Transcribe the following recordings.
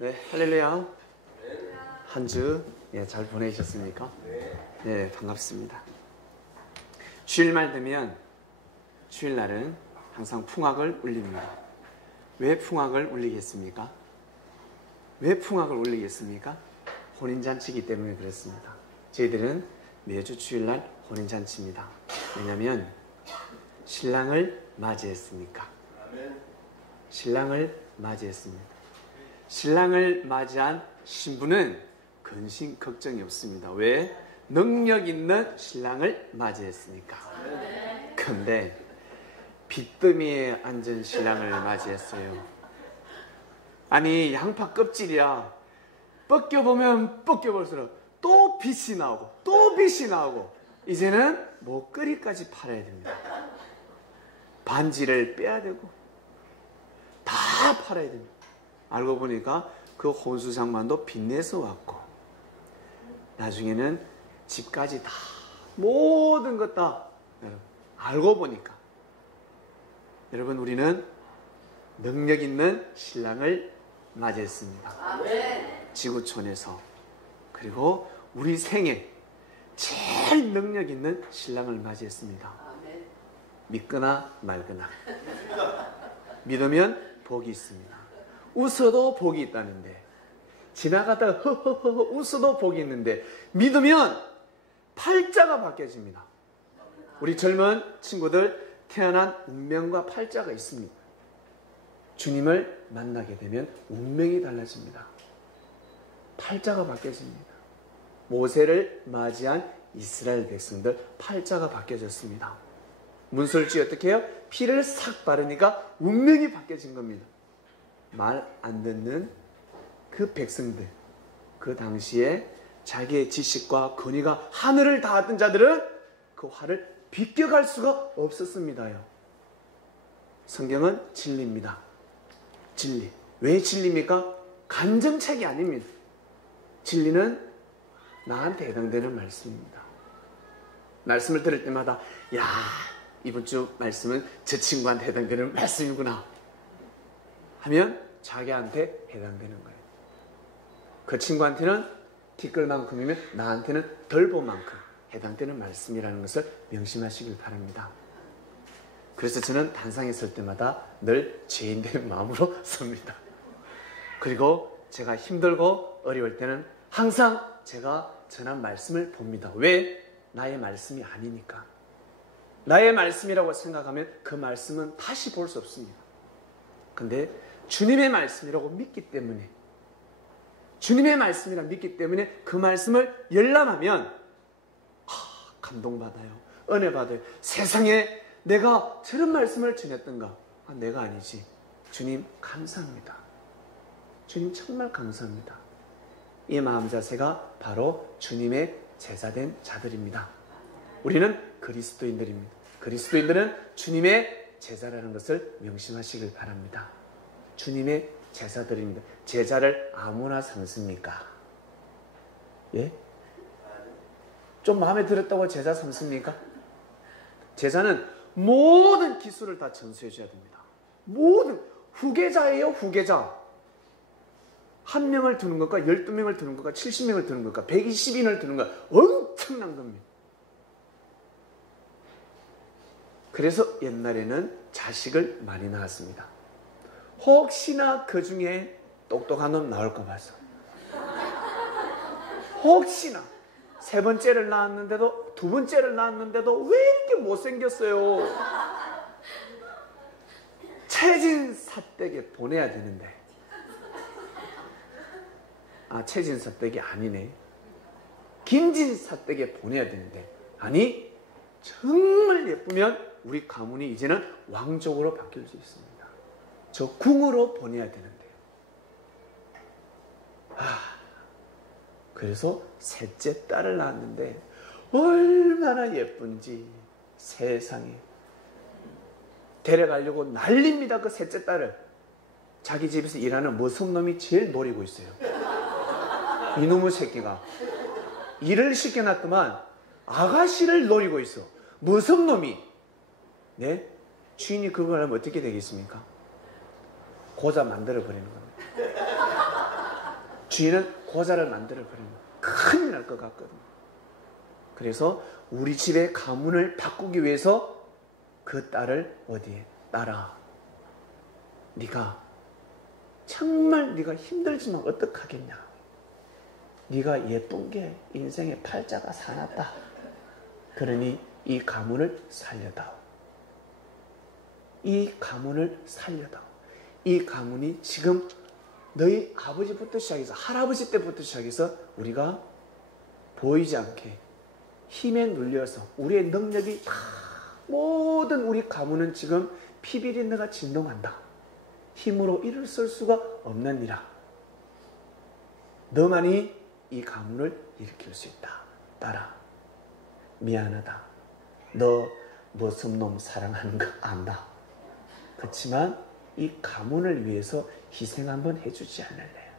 네, 할렐루야. 한 주 잘 보내셨습니까? 네, 반갑습니다. 주일말 되면 주일날은 항상 풍악을 울립니다. 왜 풍악을 울리겠습니까? 왜 풍악을 울리겠습니까? 혼인잔치이기 때문에 그렇습니다. 저희들은 매주 주일날 혼인잔치입니다. 왜냐하면 신랑을 맞이했으니까. 신랑을 맞이했습니다. 신랑을 맞이한 신부는 근심 걱정이 없습니다. 왜? 능력 있는 신랑을 맞이했으니까. 그런데 빚더미에 앉은 신랑을 맞이했어요. 아니, 양파 껍질이야. 벗겨보면 벗겨볼수록 또 빛이 나오고 또 빛이 나오고 이제는 목걸이까지 팔아야 됩니다. 반지를 빼야 되고 다 팔아야 됩니다. 알고 보니까 그 혼수장만도 빚내서 왔고 나중에는 집까지 다 모든 것 다 알고 보니까 여러분, 우리는 능력 있는 신랑을 맞이했습니다. 아멘. 지구촌에서. 그리고 우리 생에 제일 능력 있는 신랑을 맞이했습니다. 아멘. 믿거나 말거나. 믿으면 복이 있습니다. 웃어도 복이 있다는데, 지나가다가 허허허 웃어도 복이 있는데, 믿으면 팔자가 바뀌어집니다. 우리 젊은 친구들 태어난 운명과 팔자가 있습니다. 주님을 만나게 되면 운명이 달라집니다. 팔자가 바뀌어집니다. 모세를 맞이한 이스라엘 백성들 팔자가 바뀌어졌습니다. 문설주에 어떻게 해요? 피를 싹 바르니까 운명이 바뀌어진 겁니다. 말 안 듣는 그 백성들, 그 당시에 자기의 지식과 권위가 하늘을 닿았던 자들은 그 화를 비껴갈 수가 없었습니다요. 성경은 진리입니다. 진리. 왜 진리입니까? 간정책이 아닙니다. 진리는 나한테 해당되는 말씀입니다. 말씀을 들을 때마다 야, 이번 주 말씀은 저 친구한테 해당되는 말씀이구나 하면 자기한테 해당되는 거예요. 그 친구한테는 티끌만큼이면 나한테는 덜보만큼 해당되는 말씀이라는 것을 명심하시길 바랍니다. 그래서 저는 단상에 설 때마다 늘 죄인된 마음으로 섭니다. 그리고 제가 힘들고 어려울 때는 항상 제가 전한 말씀을 봅니다. 왜? 나의 말씀이 아니니까. 나의 말씀이라고 생각하면 그 말씀은 다시 볼 수 없습니다. 근데 주님의 말씀이라고 믿기 때문에, 주님의 말씀이라 믿기 때문에 그 말씀을 열람하면 감동받아요. 은혜받아요. 세상에 내가 저런 말씀을 전했던가? 내가 아니지. 주님 감사합니다. 주님 정말 감사합니다. 이 마음 자세가 바로 주님의 제자된 자들입니다. 우리는 그리스도인들입니다. 그리스도인들은 주님의 제자라는 것을 명심하시길 바랍니다. 주님의 제자들입니다. 제자를 아무나 삼습니까? 예? 좀 마음에 들었다고 제자 삼습니까? 제자는 모든 기술을 다 전수해 줘야 됩니다. 모든 후계자예요. 후계자. 한 명을 두는 것과 12명을 두는 것과 70명을 두는 것과 120인을 두는 것 엄청난 겁니다. 그래서 옛날에는 자식을 많이 낳았습니다. 혹시나 그 중에 똑똑한 놈 나올까 봐서. 혹시나 3번째를 낳았는데도 2번째를 낳았는데도 왜 이렇게 못생겼어요? 체진사댁에 보내야 되는데. 체진사댁이 아니네. 김진사댁에 보내야 되는데. 아니, 정말 예쁘면 우리 가문이 이제는 왕족으로 바뀔 수 있습니다. 저 궁으로 보내야 되는데요. 그래서 셋째 딸을 낳았는데 얼마나 예쁜지 세상에. 데려가려고 난립니다. 그 셋째 딸을. 자기 집에서 일하는 머슴놈이 제일 노리고 있어요. 이놈의 새끼가 일을 시켜놨더만 아가씨를 노리고 있어. 머슴놈이. 네? 주인이 그걸 하면 어떻게 되겠습니까? 고자 만들어버리는 겁니다. 주인은 고자를 만들어버리면 큰일 날 것 같거든요. 그래서 우리 집의 가문을 바꾸기 위해서 그 딸을 어디에? 딸아, 네가 정말 네가 힘들지만 어떡하겠냐. 네가 예쁜 게 인생의 팔자가 사놨다. 그러니 이 가문을 살려다오. 이 가문을 살려다오. 이 가문이 지금 너희 아버지부터 시작해서 할아버지 때부터 시작해서 우리가 보이지 않게 힘에 눌려서 우리의 능력이 다 모든 우리 가문은 지금 피비린내가 진동한다. 힘으로 일을 쓸 수가 없느니라. 너만이 이 가문을 일으킬 수 있다. 딸아, 미안하다. 너 머슴놈 사랑하는 거 안다. 그렇지만 이 가문을 위해서 희생 한번 해주지 않을래.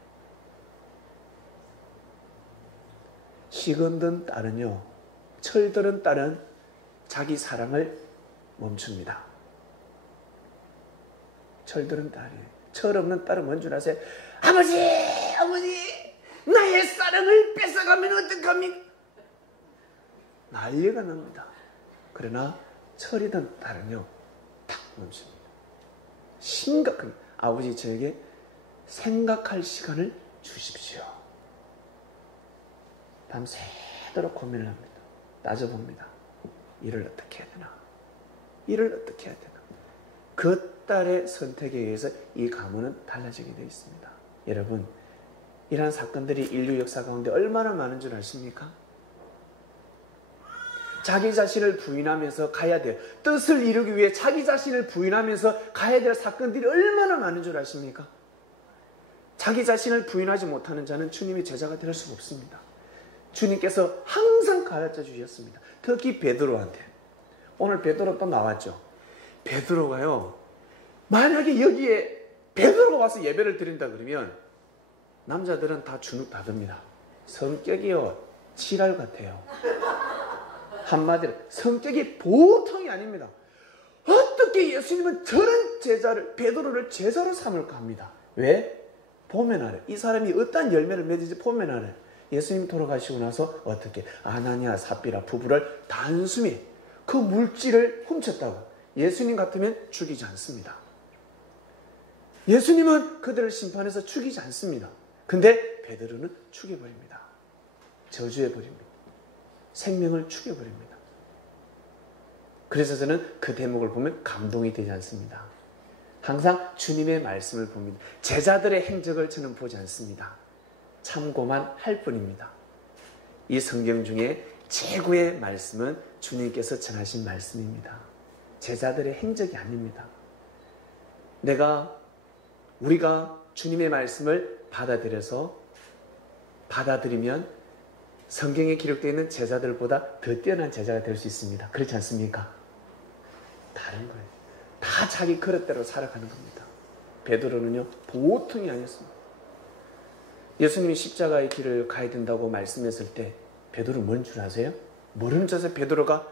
식은든 딸은요, 철들은 딸은 자기 사랑을 멈춥니다. 철들은 딸이에요. 철없는 딸은 뭔 줄 아세요? 아버지! 어머니! 나의 사랑을 뺏어가면 어떡합니까? 난리가 납니다. 그러나 철이든 딸은요, 탁 멈춥니다. 심각한, 아버지 저에게 생각할 시간을 주십시오. 밤새도록 고민을 합니다. 따져봅니다. 일을 어떻게 해야 되나? 일을 어떻게 해야 되나? 그 딸의 선택에 의해서 이 가문은 달라지게 되어 있습니다. 여러분, 이러한 사건들이 인류 역사 가운데 얼마나 많은 줄 아십니까? 자기 자신을 부인하면서 가야 돼요. 뜻을 이루기 위해 자기 자신을 부인하면서 가야 될 사건들이 얼마나 많은 줄 아십니까? 자기 자신을 부인하지 못하는 자는 주님의 제자가 될 수가 없습니다. 주님께서 항상 가르쳐 주셨습니다. 특히 베드로한테. 오늘 베드로 또 나왔죠. 베드로가요, 만약에 여기에 베드로가 와서 예배를 드린다 그러면 남자들은 다 주눅 닫습니다. 성격이요, 지랄 같아요. 한마디로 성격이 보통이 아닙니다. 어떻게 예수님은 저런 제자를, 베드로를 제자로 삼을까 합니다. 왜? 보면 알아요. 이 사람이 어떤 열매를 맺은지 보면 알아요. 예수님 돌아가시고 나서 어떻게 아나니아 삽비라 부부를 단숨에 그 물질을 훔쳤다고. 예수님 같으면 죽이지 않습니다. 예수님은 그들을 심판해서 죽이지 않습니다. 근데 베드로는 죽여버립니다. 저주해버립니다. 생명을 죽여버립니다. 그래서 저는 그 대목을 보면 감동이 되지 않습니다. 항상 주님의 말씀을 봅니다. 제자들의 행적을 저는 보지 않습니다. 참고만 할 뿐입니다. 이 성경 중에 최고의 말씀은 주님께서 전하신 말씀입니다. 제자들의 행적이 아닙니다. 우리가 주님의 말씀을 받아들이면 성경에 기록되어 있는 제자들보다 더 뛰어난 제자가 될 수 있습니다. 그렇지 않습니까? 다른 거예요. 다 자기 그릇대로 살아가는 겁니다. 베드로는요, 보통이 아니었습니다. 예수님이 십자가의 길을 가야 된다고 말씀했을 때 베드로 뭔 줄 아세요? 모르는 척해서 베드로가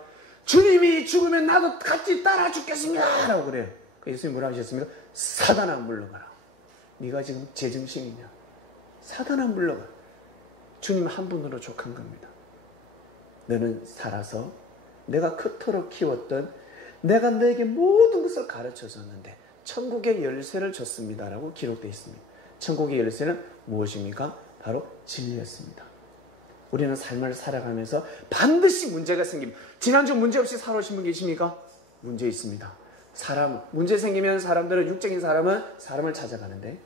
주님이 죽으면 나도 같이 따라 죽겠습니다 라고 그래요. 예수님이 뭐라고 하셨습니까? 사단아 물러가라. 네가 지금 제정신이냐? 사단아 물러가라. 주님 한 분으로 족한 겁니다. 너는 살아서 내가 그토록 키웠던, 내가 너에게 모든 것을 가르쳐줬는데 천국의 열쇠를 줬습니다 라고 기록되어 있습니다. 천국의 열쇠는 무엇입니까? 바로 진리였습니다. 우리는 삶을 살아가면서 반드시 문제가 생깁니다. 지난주 문제없이 살아오신 분 계십니까? 문제 있습니다. 문제 생기면 사람들은, 육적인 사람은 사람을 찾아가는데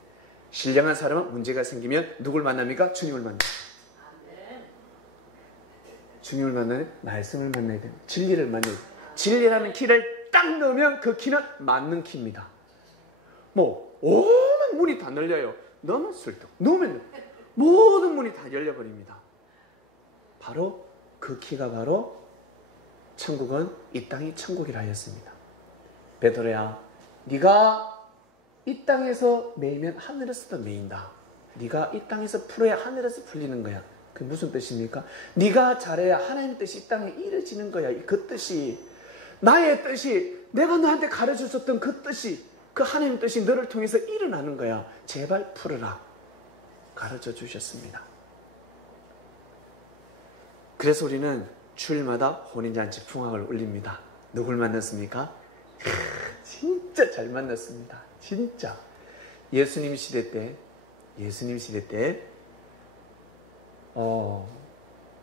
신령한 사람은 문제가 생기면 누굴 만납니까? 주님을 만납니다. 주님을 만나는 말씀을 만나야 됩니다. 진리를 만나야 됩니다. 진리라는 키를 딱 넣으면 그 키는 맞는 키입니다. 오만 문이 다 열려요. 너무 슬쩍 넣으면 모든 문이 다 열려버립니다. 바로 그 키가 바로 천국은 이 땅이 천국이라 하였습니다. 베드로야, 네가 이 땅에서 매이면 하늘에서도 매인다. 네가 이 땅에서 풀어야 하늘에서 풀리는 거야. 그게 무슨 뜻입니까? 네가 잘해야 하나님의 뜻이 이 땅에 이루어지는 거야. 그 뜻이, 나의 뜻이, 내가 너한테 가르쳐줬던 그 뜻이, 그 하나님의 뜻이 너를 통해서 일어나는 거야. 제발 풀어라. 가르쳐 주셨습니다. 그래서 우리는 주일마다 혼인잔치 풍악을 올립니다. 누굴 만났습니까? 진짜 잘 만났습니다. 진짜. 예수님 시대 때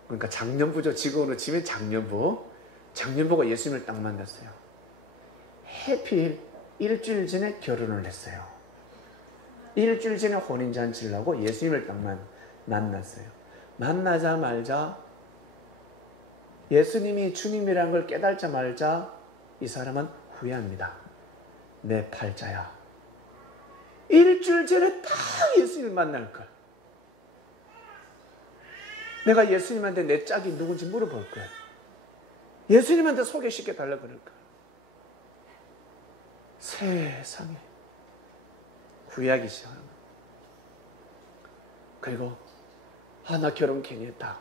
그러니까 장년부죠. 지금으로 치면 장년부가 예수님을 딱 만났어요. 해필 일주일 전에 결혼을 했어요. 일주일 전에 혼인잔치를 하고 예수님을 딱 만났어요. 만나자마자 예수님이 주님이라는 걸 깨달자마자 이 사람은 후회합니다. 내 팔자야. 일주일 전에 딱 예수님을 만날걸. 내가 예수님한테 내 짝이 누군지 물어볼걸. 예수님한테 소개시켜달라 그럴걸. 세상에. 후회하기 시작하는 거예요. 그리고 나 결혼 괜히 했다.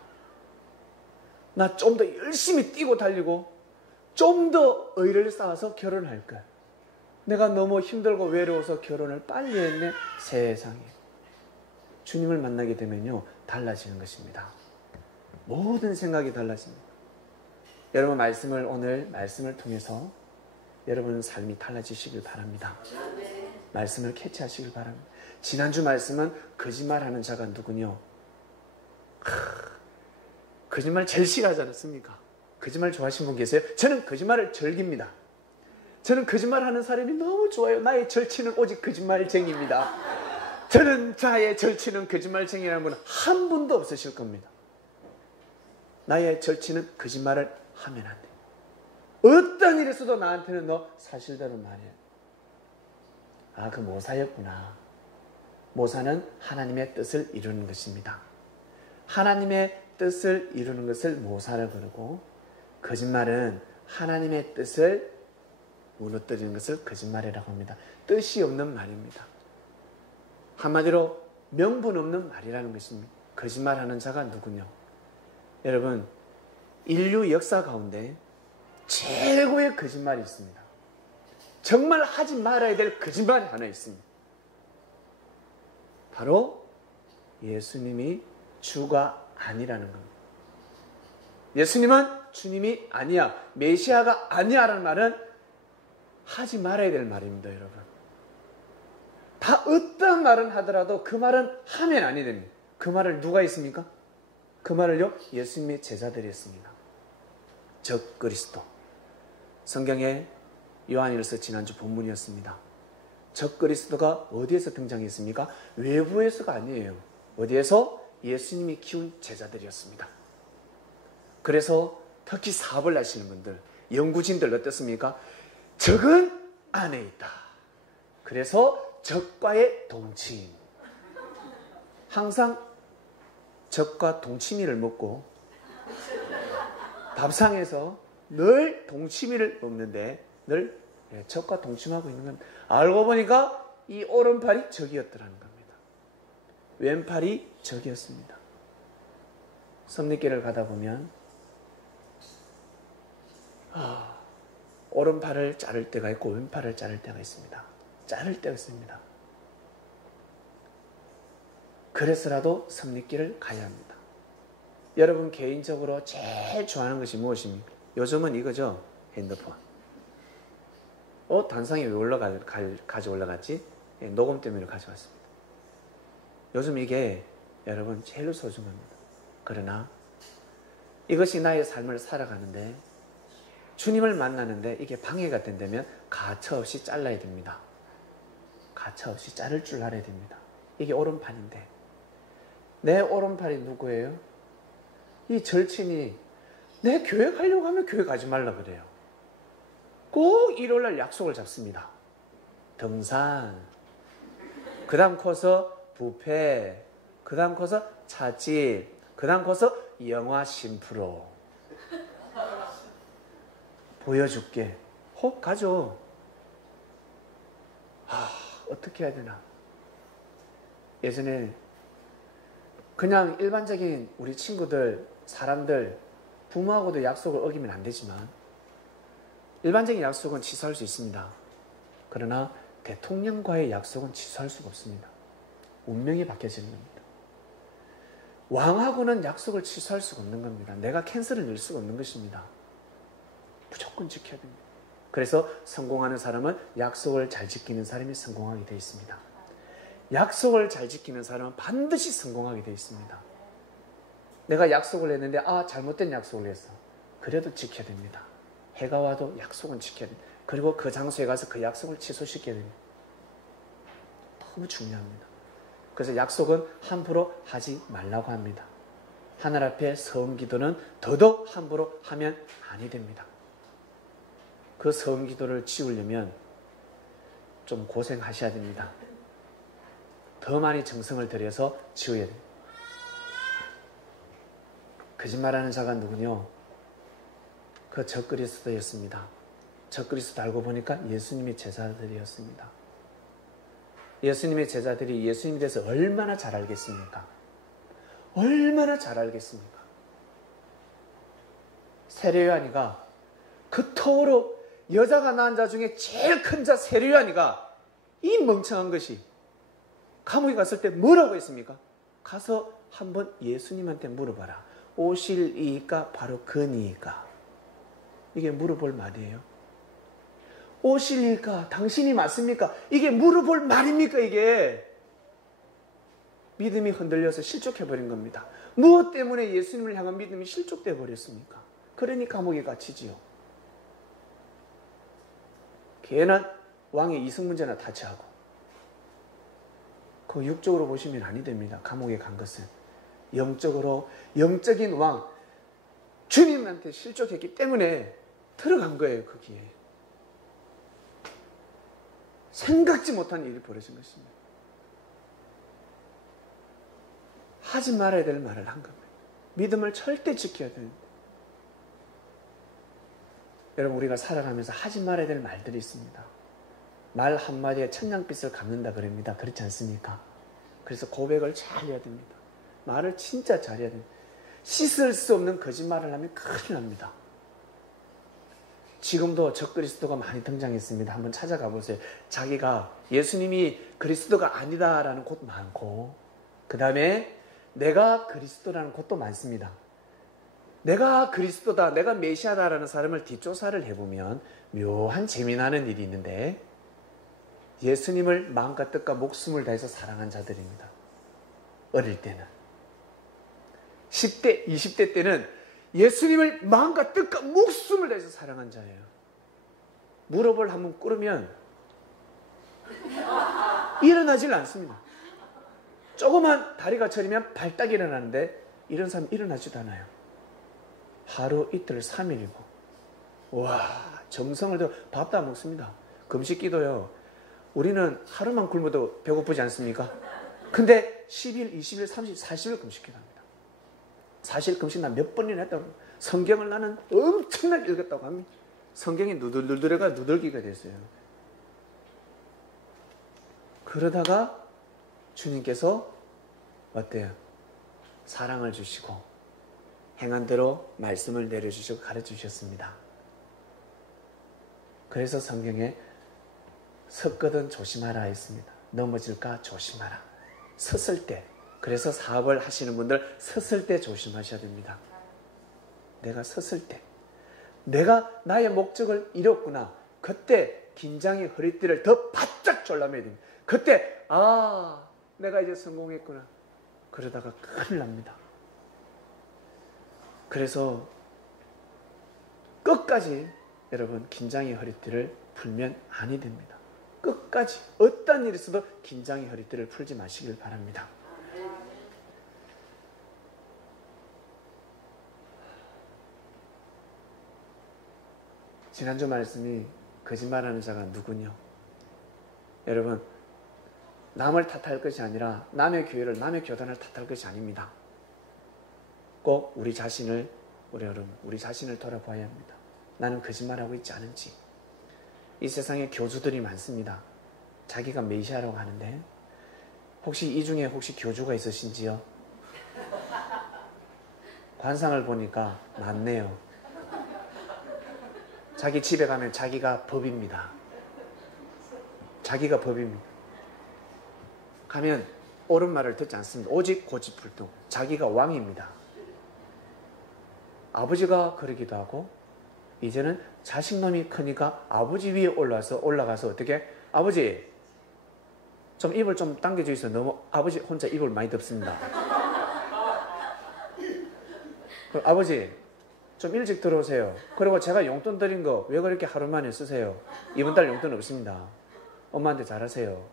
나 좀 더 열심히 뛰고 달리고 좀 더 의를 쌓아서 결혼할 거야. 내가 너무 힘들고 외로워서 결혼을 빨리 했네. 세상에. 주님을 만나게 되면요, 달라지는 것입니다. 모든 생각이 달라집니다. 여러분 오늘 말씀을 통해서 여러분 삶이 달라지시길 바랍니다. 말씀을 캐치하시길 바랍니다. 지난주 말씀은 거짓말하는 자가 누구뇨? 거짓말 제일 싫어하지 않았습니까? 거짓말 좋아하시는 분 계세요? 저는 거짓말을 즐깁니다. 저는 거짓말하는 사람이 너무 좋아요. 나의 절친은 오직 거짓말쟁이입니다. 저는 자의 절친은 거짓말쟁이라는 분은 한 분도 없으실 겁니다. 나의 절친은 거짓말을 하면 안 돼. 어떤 일이 있어도 나한테는 너 사실대로 말해. 그 모사였구나. 모사는 하나님의 뜻을 이루는 것입니다. 하나님의 뜻을 이루는 것을 모사라고 그러고, 거짓말은 하나님의 뜻을 무너뜨리는 것을 거짓말이라고 합니다. 뜻이 없는 말입니다. 한마디로 명분 없는 말이라는 것입니다. 거짓말하는 자가 누구냐? 여러분, 인류 역사 가운데 최고의 거짓말이 있습니다. 정말 하지 말아야 될 거짓말이 하나 있습니다. 바로 예수님이 주가 아니라는 겁니다. 예수님은 주님이 아니야, 메시아가 아니야 라는 말은 하지 말아야 될 말입니다. 여러분, 다 어떤 말은 하더라도 그 말은 하면 아니 됩니다. 그 말을 누가 했습니까? 그 말을요, 예수님의 제자들이 했습니다. 적 그리스도. 성경에 요한일서 지난주 본문이었습니다. 적 그리스도가 어디에서 등장했습니까? 외부에서가 아니에요. 어디에서? 예수님이 키운 제자들이었습니다. 그래서 특히 사업을 하시는 분들, 연구진들 어떻습니까? 적은 안에 있다. 그래서 적과의 동침. 항상 적과 동치미를 먹고 밥상에서 늘 동치미를 먹는데 늘 적과 동침하고 있는 겁니다. 알고 보니까 이 오른팔이 적이었더라는 겁니다. 왼팔이 적이었습니다. 섭리길을 가다 보면 오른팔을 자를 때가 있고 왼팔을 자를 때가 있습니다. 자를 때가 있습니다. 그래서라도 섭리길을 가야 합니다. 여러분 개인적으로 제일 좋아하는 것이 무엇입니까? 요즘은 이거죠. 핸드폰. 단상에 왜 가져 올라갔지? 녹음 때문에 가져왔습니다. 요즘 이게 여러분 제일 소중합니다. 그러나 이것이 나의 삶을 살아가는데, 주님을 만나는데 이게 방해가 된다면 가차없이 잘라야 됩니다. 가차없이 자를 줄 알아야 됩니다. 이게 오른팔인데 내 오른팔이 누구예요? 이 절친이 내 교회 가려고 하면 교회 가지 말라 그래요. 꼭 일요일날 약속을 잡습니다. 등산, 그 다음 커서 뷔페, 그 다음 커서 찻집, 그 다음 커서 영화 심프로. 보여줄게. 혹 가죠. 어떻게 해야 되나. 예전에 그냥 일반적인 우리 친구들, 사람들, 부모하고도 약속을 어기면 안 되지만 일반적인 약속은 취소할 수 있습니다. 그러나 대통령과의 약속은 취소할 수가 없습니다. 운명이 바뀌어지는 겁니다. 왕하고는 약속을 취소할 수가 없는 겁니다. 내가 캔슬을 낼 수가 없는 것입니다. 무조건 지켜야 됩니다. 그래서 성공하는 사람은 약속을 잘 지키는 사람이 성공하게 되어 있습니다. 약속을 잘 지키는 사람은 반드시 성공하게 되어 있습니다. 내가 약속을 했는데 잘못된 약속을 했어. 그래도 지켜야 됩니다. 해가 와도 약속은 지켜야 됩니다. 그리고 그 장소에 가서 그 약속을 취소시켜야 됩니다. 너무 중요합니다. 그래서 약속은 함부로 하지 말라고 합니다. 하늘 앞에 성기도는 더더욱 함부로 하면 아니 됩니다. 그 성기도를 지우려면 좀 고생하셔야 됩니다. 더 많이 정성을 들여서 지어야 됩니다. 거짓말하는 자가 누구냐? 그 적그리스도였습니다. 적그리스도 알고 보니까 예수님의 제자들이었습니다. 예수님의 제자들이 예수님에 대해서 얼마나 잘 알겠습니까? 얼마나 잘 알겠습니까? 세례요한이가 그토록 여자가 낳은 자 중에 제일 큰 자 세례요한이가 이 멍청한 것이 감옥에 갔을 때 뭐라고 했습니까? 가서 한번 예수님한테 물어봐라. 오실 이이까 바로 그니이까? 이게 물어볼 말이에요. 오실 이이까? 당신이 맞습니까? 이게 물어볼 말입니까? 이게 믿음이 흔들려서 실족해버린 겁니다. 무엇 때문에 예수님을 향한 믿음이 실족돼 버렸습니까? 그러니 감옥에 갇히지요. 괜한 왕의 이성 문제나 다치하고. 그 육적으로 보시면 아니 됩니다. 감옥에 간 것은 영적으로, 영적인 왕 주님한테 실족했기 때문에 들어간 거예요. 거기에 생각지 못한 일이 벌어진 것입니다. 하지 말아야 될 말을 한 겁니다. 믿음을 절대 지켜야 됩니다. 여러분, 우리가 살아가면서 하지 말아야 될 말들이 있습니다. 말 한마디에 천냥빚을 갚는다 그럽니다. 그렇지 않습니까? 그래서 고백을 잘 해야 됩니다. 말을 진짜 잘해야 됩니다. 씻을 수 없는 거짓말을 하면 큰일 납니다. 지금도 적그리스도가 많이 등장했습니다. 한번 찾아가 보세요. 자기가 예수님이 그리스도가 아니다라는 곳 많고, 그 다음에 내가 그리스도라는 곳도 많습니다. 내가 그리스도다, 내가 메시아다라는 사람을 뒷조사를 해보면 묘한 재미나는 일이 있는데, 예수님을 마음과 뜻과 목숨을 다해서 사랑한 자들입니다. 어릴 때는. 10대, 20대 때는 예수님을 마음과 뜻과 목숨을 다해서 사랑한 자예요. 무릎을 한번 꿇으면 일어나질 않습니다. 조그만 다리가 저리면 발딱 일어나는데 이런 사람 일어나지도 않아요. 하루, 이틀, 3일이고. 와, 정성을 들여 밥도 안 먹습니다. 금식기도요. 우리는 하루만 굶어도 배고프지 않습니까? 근데 10일, 20일, 30일, 40일 금식기도 합니다. 사실 금식 난 몇 번이나 했다고. 성경을 나는 엄청나게 읽었다고 합니다. 성경이 누들누들해가 누들기가 됐어요. 그러다가 주님께서 어때요? 사랑을 주시고 행한 대로 말씀을 내려주시고 가르쳐주셨습니다. 그래서 성경에 섰거든 조심하라 했습니다. 넘어질까 조심하라. 섰을 때, 그래서 사업을 하시는 분들 섰을 때 조심하셔야 됩니다. 내가 섰을 때, 내가 나의 목적을 이뤘구나. 그때 긴장의 허리띠를 더 바짝 졸라매야 됩니다. 그때 내가 이제 성공했구나. 그러다가 큰일 납니다. 그래서 끝까지 여러분 긴장의 허리띠를 풀면 아니 됩니다. 끝까지 어떤 일이 있어도 긴장의 허리띠를 풀지 마시길 바랍니다. 지난주 말씀이 거짓말하는 자가 누구냐? 여러분, 남을 탓할 것이 아니라 남의 교회를, 남의 교단을 탓할 것이 아닙니다. 꼭 우리 자신을 돌아봐야 합니다. 나는 거짓말하고 있지 않은지. 이 세상에 교주들이 많습니다. 자기가 메시아라고 하는데 혹시 이 중에 교주가 있으신지요? 관상을 보니까 많네요. 자기 집에 가면 자기가 법입니다. 자기가 법입니다. 가면 옳은 말을 듣지 않습니다. 오직 고집불통. 자기가 왕입니다. 아버지가 그러기도 하고 이제는 자식놈이 크니까 아버지 위에 올라가서 어떻게 아버지 좀 입을 좀 당겨주세요. 너무 아버지 혼자 입을 많이 덮습니다. 아버지 좀 일찍 들어오세요. 그리고 제가 용돈 드린 거 왜 그렇게 하루 만에 쓰세요? 이번 달 용돈 없습니다. 엄마한테 잘하세요.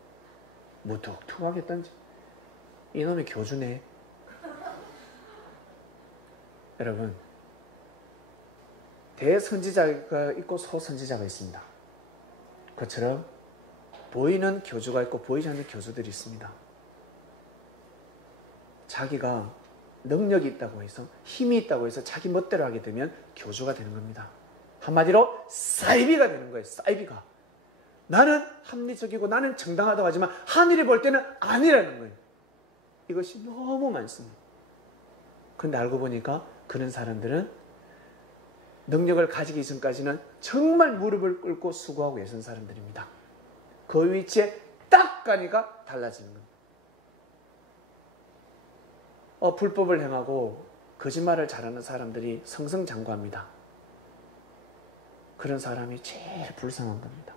무뚝뚝하게 던지. 이놈이 교주네. 여러분, 대선지자가 있고 소선지자가 있습니다. 그처럼 보이는 교주가 있고 보이지 않는 교주들이 있습니다. 자기가 능력이 있다고 해서 힘이 있다고 해서 자기 멋대로 하게 되면 교주가 되는 겁니다. 한마디로 사이비가 되는 거예요. 사이비가. 나는 합리적이고 나는 정당하다고 하지만 하늘이 볼 때는 아니라는 거예요. 이것이 너무 많습니다. 그런데 알고 보니까 그런 사람들은 능력을 가지기 전까지는 정말 무릎을 꿇고 수고하고 애쓴 사람들입니다. 그 위치에 딱 가니까 달라지는 겁니다. 불법을 행하고 거짓말을 잘하는 사람들이 승승장구합니다. 그런 사람이 제일 불쌍한 겁니다.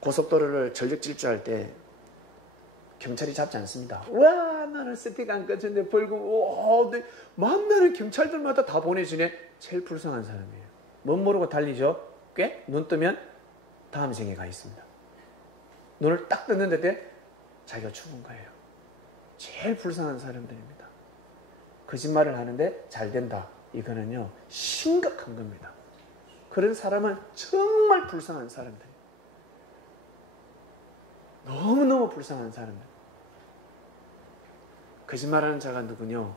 고속도로를 전력 질주할 때 경찰이 잡지 않습니다. 와, 나는 스티커 안 꺼졌는데 벌금, 만나는 경찰들마다 다 보내주네. 제일 불쌍한 사람이에요. 못 모르고 달리죠. 꽤 눈 뜨면 다음 생에 가 있습니다. 눈을 딱 떴는데 자기가 죽은 거예요. 제일 불쌍한 사람들입니다. 거짓말을 하는데 잘 된다. 이거는요 심각한 겁니다. 그런 사람은 정말 불쌍한 사람들. 너무너무 불쌍한 사람들. 거짓말하는 자가 누구뇨?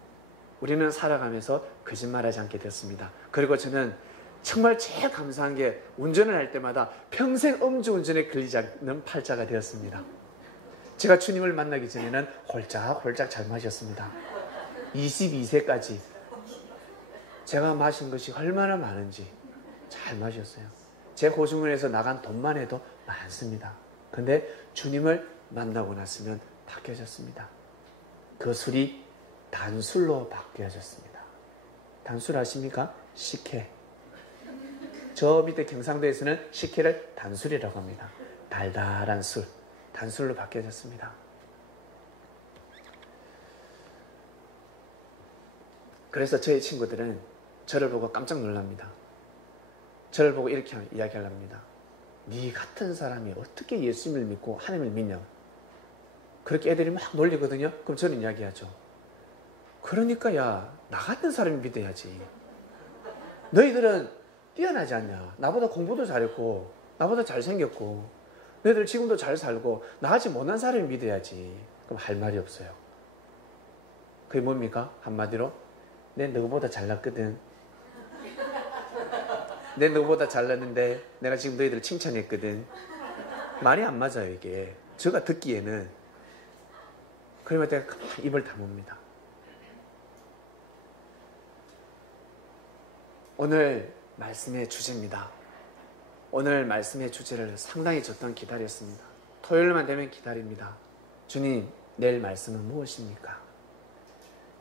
우리는 살아가면서 거짓말하지 않게 됐습니다. 그리고 저는 정말 제일 감사한 게 운전을 할 때마다 평생 음주운전에 걸리지 않는 팔자가 되었습니다. 제가 주님을 만나기 전에는 홀짝홀짝 잘 마셨습니다. 22세까지 제가 마신 것이 얼마나 많은지 잘 마셨어요. 제 호주머니에서 나간 돈만 해도 많습니다. 근데 주님을 만나고 났으면 바뀌어졌습니다. 그 술이 단술로 바뀌어졌습니다. 단술 아십니까? 식혜. 저 밑에 경상도에서는 식혜를 단술이라고 합니다. 달달한 술, 단술로 바뀌어졌습니다. 그래서 저희 친구들은 저를 보고 깜짝 놀랍니다. 저를 보고 이렇게 이야기를 합니다. 네 같은 사람이 어떻게 예수님을 믿고 하나님을 믿냐? 그렇게 애들이 막 놀리거든요. 그럼 저는 이야기하죠. 그러니까 야, 나 같은 사람이 믿어야지. 너희들은 뛰어나지 않냐? 나보다 공부도 잘했고 나보다 잘생겼고 너희들 지금도 잘 살고 나같이 못난 사람이 믿어야지. 그럼 할 말이 없어요. 그게 뭡니까? 한마디로 내 너보다 잘났거든. 내 너보다 잘났는데 내가 지금 너희들 칭찬했거든. 말이 안 맞아요 이게. 제가 듣기에는. 그러면 내가 입을 다뭅니다. 오늘 말씀의 주제입니다. 오늘 말씀의 주제를 상당히 줬던 기다렸습니다. 토요일만 되면 기다립니다. 주님, 내일 말씀은 무엇입니까?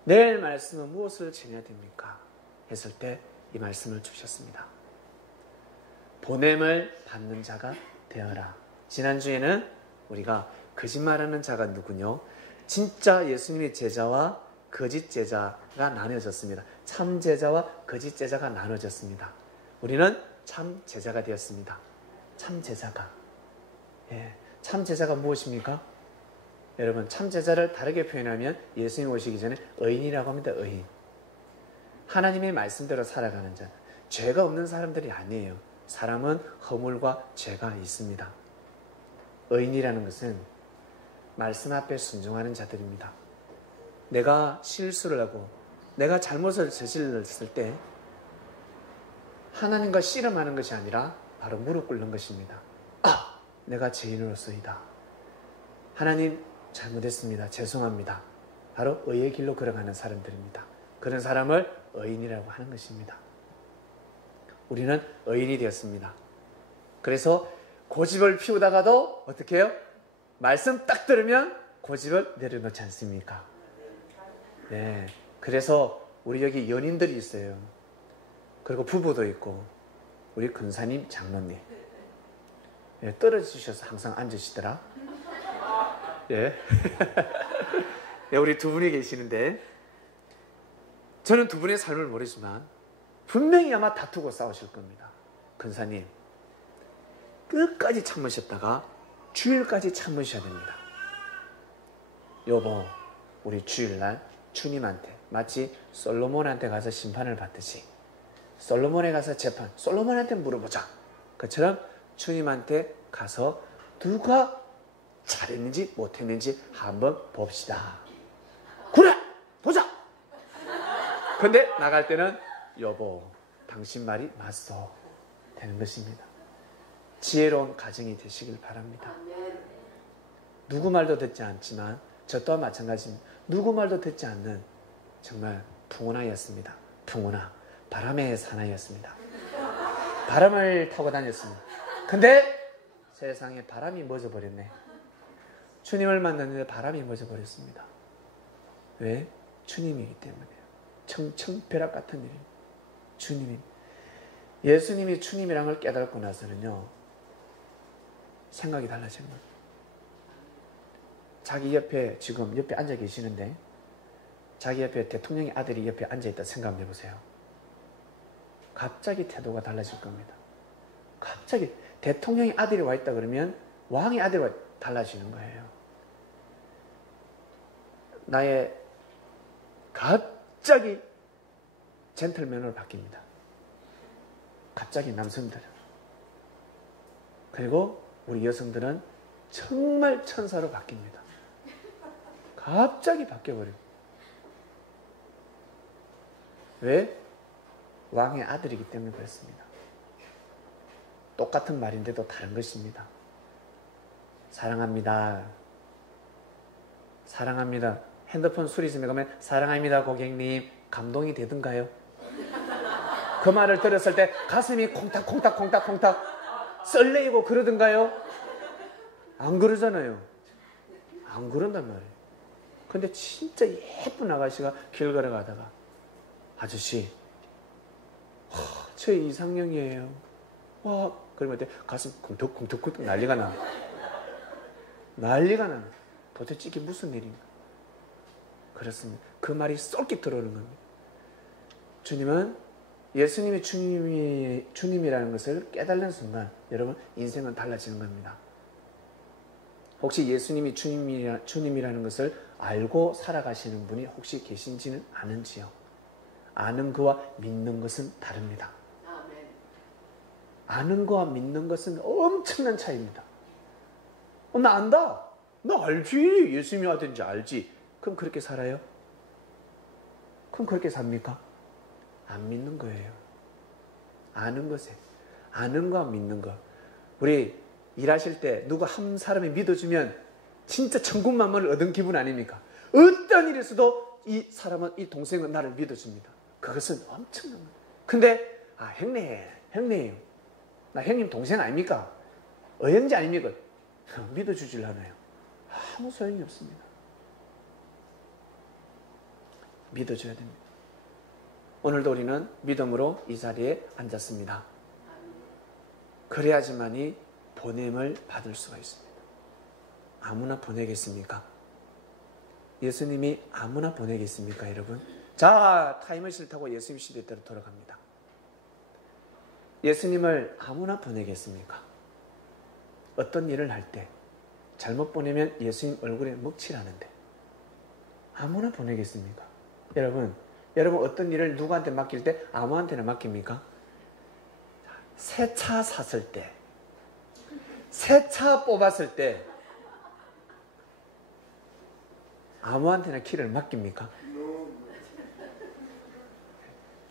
내일 말씀은 무엇을 전해야 됩니까? 했을 때 이 말씀을 주셨습니다. 보냄을 받는 자가 되어라. 지난주에는 우리가 거짓말하는 자가 누구뇨? 진짜 예수님의 제자와 거짓 제자가 나눠졌습니다. 참 제자와 거짓 제자가 나눠졌습니다. 우리는 참 제자가 되었습니다. 참 제자가. 참 제자가 무엇입니까? 여러분, 참 제자를 다르게 표현하면 예수님 오시기 전에 의인이라고 합니다. 의인. 하나님의 말씀대로 살아가는 자. 죄가 없는 사람들이 아니에요. 사람은 허물과 죄가 있습니다. 의인이라는 것은 말씀 앞에 순종하는 자들입니다. 내가 실수를 하고 내가 잘못을 저질렀을 때 하나님과 씨름하는 것이 아니라 바로 무릎 꿇는 것입니다. 아! 내가 죄인으로서이다. 하나님 잘못했습니다. 죄송합니다. 바로 의의 길로 걸어가는 사람들입니다. 그런 사람을 의인이라고 하는 것입니다. 우리는 의인이 되었습니다. 그래서 고집을 피우다가도 어떻게 해요? 말씀 딱 들으면 고집을 내려놓지 않습니까? 네. 그래서 우리 여기 연인들이 있어요. 그리고 부부도 있고 우리 근사님 장로님. 예, 떨어지셔서 항상 앉으시더라. 예. 예, 우리 두 분이 계시는데 저는 두 분의 삶을 모르지만 분명히 아마 다투고 싸우실 겁니다. 근사님 끝까지 참으셨다가 주일까지 참으셔야 됩니다. 여보, 우리 주일날 주님한테 마치 솔로몬한테 가서 심판을 받듯이 솔로몬에 가서 재판, 솔로몬한테 물어보자. 그처럼 주님한테 가서 누가 잘했는지 못했는지 한번 봅시다. 그래! 보자! 근데 나갈 때는 여보, 당신 말이 맞소. 되는 것입니다. 지혜로운 가정이 되시길 바랍니다. 누구 말도 듣지 않지만 저 또한 마찬가지입니다. 누구 말도 듣지 않는 정말 풍운아였습니다. 풍운아, 바람의 사나이였습니다. 바람을 타고 다녔습니다. 근데 세상에 바람이 멎어버렸네. 주님을 만났는데 바람이 멎어버렸습니다. 왜? 주님이기 때문이에요. 청청벼락 같은 일입니다. 주님이. 예수님이 주님이란 걸 깨닫고 나서는요, 생각이 달라진 거예요. 자기 옆에 지금 옆에 앉아 계시는데 자기 옆에 대통령의 아들이 옆에 앉아있다 생각 해보세요. 갑자기 태도가 달라질 겁니다. 갑자기 대통령의 아들이 와 있다 그러면 왕의 아들이 달라지는 거예요. 나의 갑자기 젠틀맨으로 바뀝니다. 갑자기 남성들은. 그리고 우리 여성들은 정말 천사로 바뀝니다. 갑자기 바뀌어버려요. 왜? 왕의 아들이기 때문에 그렇습니다. 똑같은 말인데도 다른 것입니다. 사랑합니다. 사랑합니다. 핸드폰 수리점에 가면 사랑합니다 고객님 감동이 되던가요? 그 말을 들었을 때 가슴이 콩닥콩닥 설레이고 그러던가요? 안 그러잖아요. 안 그런단 말이에요. 근데 진짜 예쁜 아가씨가 길 걸어가다가 아저씨 제 이상형이에요. 와, 그러면 가슴 쿵툭쿵툭 난리가 나. 난리가 나. 도대체 이게 무슨 일인가? 그렇습니다. 그 말이 쏠깃 들어오는 겁니다. 주님은 예수님이 주님이라는 것을 깨달는 순간 여러분 인생은 달라지는 겁니다. 혹시 예수님이 주님이라는 것을 알고 살아가시는 분이 혹시 계신지는 아는지요? 아는 거와 믿는 것은 다릅니다. 아는 거와 믿는 것은 엄청난 차이입니다. 나 안다. 나 알지. 예수님이 하든지 알지. 그럼 그렇게 살아요? 그럼 그렇게 삽니까? 안 믿는 거예요. 아는 것에. 아는 거와 믿는 거. 우리 일하실 때 누가 한 사람이 믿어주면 진짜 천군만마를 얻은 기분 아닙니까? 어떤 일이 있어도 이 사람은, 이 동생은 나를 믿어줍니다. 그것은 엄청난 거예요. 근데 형님 나 형님 동생 아닙니까? 어영지 아닙니까? 믿어주질 않아요. 아무 소용이 없습니다. 믿어줘야 됩니다. 오늘도 우리는 믿음으로 이 자리에 앉았습니다. 그래야지만이 보냄을 받을 수가 있습니다. 아무나 보내겠습니까? 예수님이 아무나 보내겠습니까, 여러분? 자, 타임머신을 타고 예수님 시대 때로 돌아갑니다. 예수님을 아무나 보내겠습니까? 어떤 일을 할 때 잘못 보내면 예수님 얼굴에 먹칠하는데 아무나 보내겠습니까? 여러분 어떤 일을 누구한테 맡길 때 아무한테나 맡깁니까? 새 차 샀을 때, 새 차 뽑았을 때 아무한테나 키를 맡깁니까?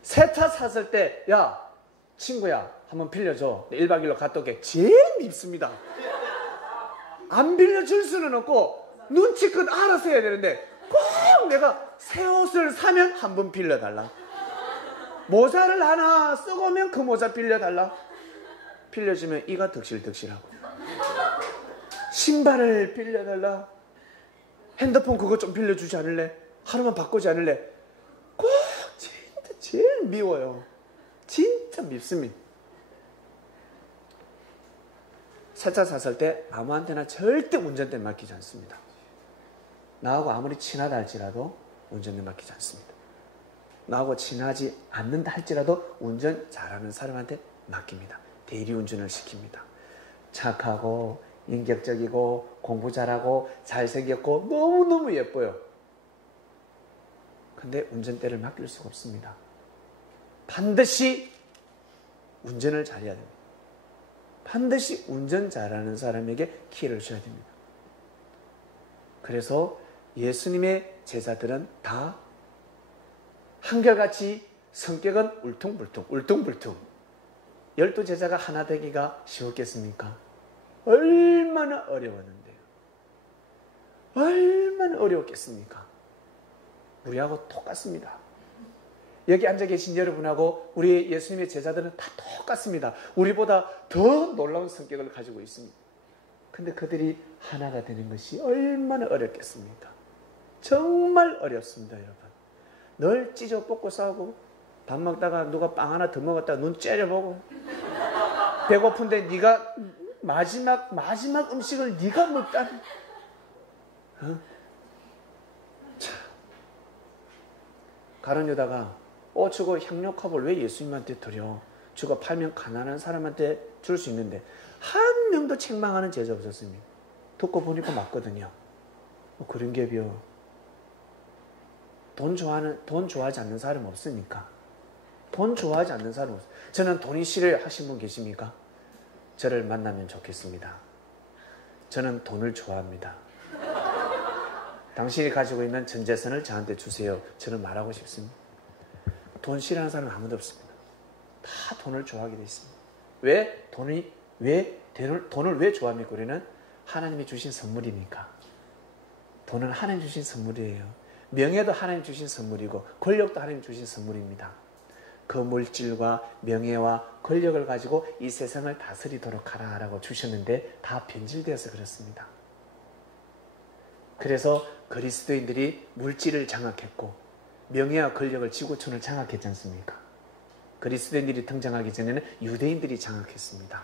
새 차 샀을 때, 야 친구야 한번 빌려줘. 1박 2일로 갔다 올게. 제일 밉습니다. 안 빌려줄 수는 없고 눈치껏 알아서 해야 되는데 꼭 내가 새 옷을 사면 한 번 빌려달라. 모자를 하나 쓰고 오면 그 모자 빌려달라. 빌려주면 이가 득실득실하고 신발을 빌려달라. 핸드폰 그거 좀 빌려주지 않을래? 하루만 바꾸지 않을래? 꼭 진짜 제일 미워요. 진짜 밉습니다. 새 차 샀을 때 아무한테나 절대 운전대 맡기지 않습니다. 나하고 아무리 친하다 할지라도 운전대 맡기지 않습니다. 나하고 친하지 않는다 할지라도 운전 잘하는 사람한테 맡깁니다. 대리운전을 시킵니다. 착하고 인격적이고 공부 잘하고 잘생겼고 너무너무 예뻐요. 근데 운전대를 맡길 수가 없습니다. 반드시 운전을 잘해야 됩니다. 반드시 운전 잘하는 사람에게 키를 줘야 됩니다. 그래서 예수님의 제자들은 다 한결같이 성격은 울퉁불퉁 12제자가 하나 되기가 쉬웠겠습니까? 얼마나 어려웠는데요. 얼마나 어려웠겠습니까? 우리하고 똑같습니다. 여기 앉아 계신 여러분하고 우리 예수님의 제자들은 다 똑같습니다. 우리보다 더 놀라운 성격을 가지고 있습니다. 근데 그들이 하나가 되는 것이 얼마나 어렵겠습니까? 정말 어렵습니다, 여러분. 늘 찢어 뽑고 싸우고 밥 먹다가 누가 빵 하나 더 먹었다가 눈 째려보고 배고픈데 네가 마지막 음식을 네가 먹다니. 자, 가룟 유다가 저거 향료컵을 왜 예수님한테 드려? 저거 팔면 가난한 사람한테 줄 수 있는데 한 명도 책망하는 제자 없었습니다. 듣고 보니까 맞거든요. 그런 게요. 돈 좋아하지 않는 사람 없습니까? 돈 좋아하지 않는 사람 없어요. 저는 돈이 싫어요 하신 분 계십니까? 저를 만나면 좋겠습니다. 저는 돈을 좋아합니다. 당신이 가지고 있는 전 재산을 저한테 주세요. 저는 말하고 싶습니다. 돈 싫어하는 사람은 아무도 없습니다. 다 돈을 좋아하게 되어 있습니다. 왜? 돈을 왜 좋아합니까? 우리는 하나님이 주신 선물이니까. 돈은 하나님 주신 선물이에요. 명예도 하나님 주신 선물이고 권력도 하나님 주신 선물입니다. 그 물질과 명예와 권력을 가지고 이 세상을 다스리도록 하라라고 주셨는데 다 변질되어서 그렇습니다. 그래서 그리스도인들이 물질을 장악했고 명예와 권력을 지구촌을 장악했지 않습니까? 그리스도인들이 등장하기 전에는 유대인들이 장악했습니다.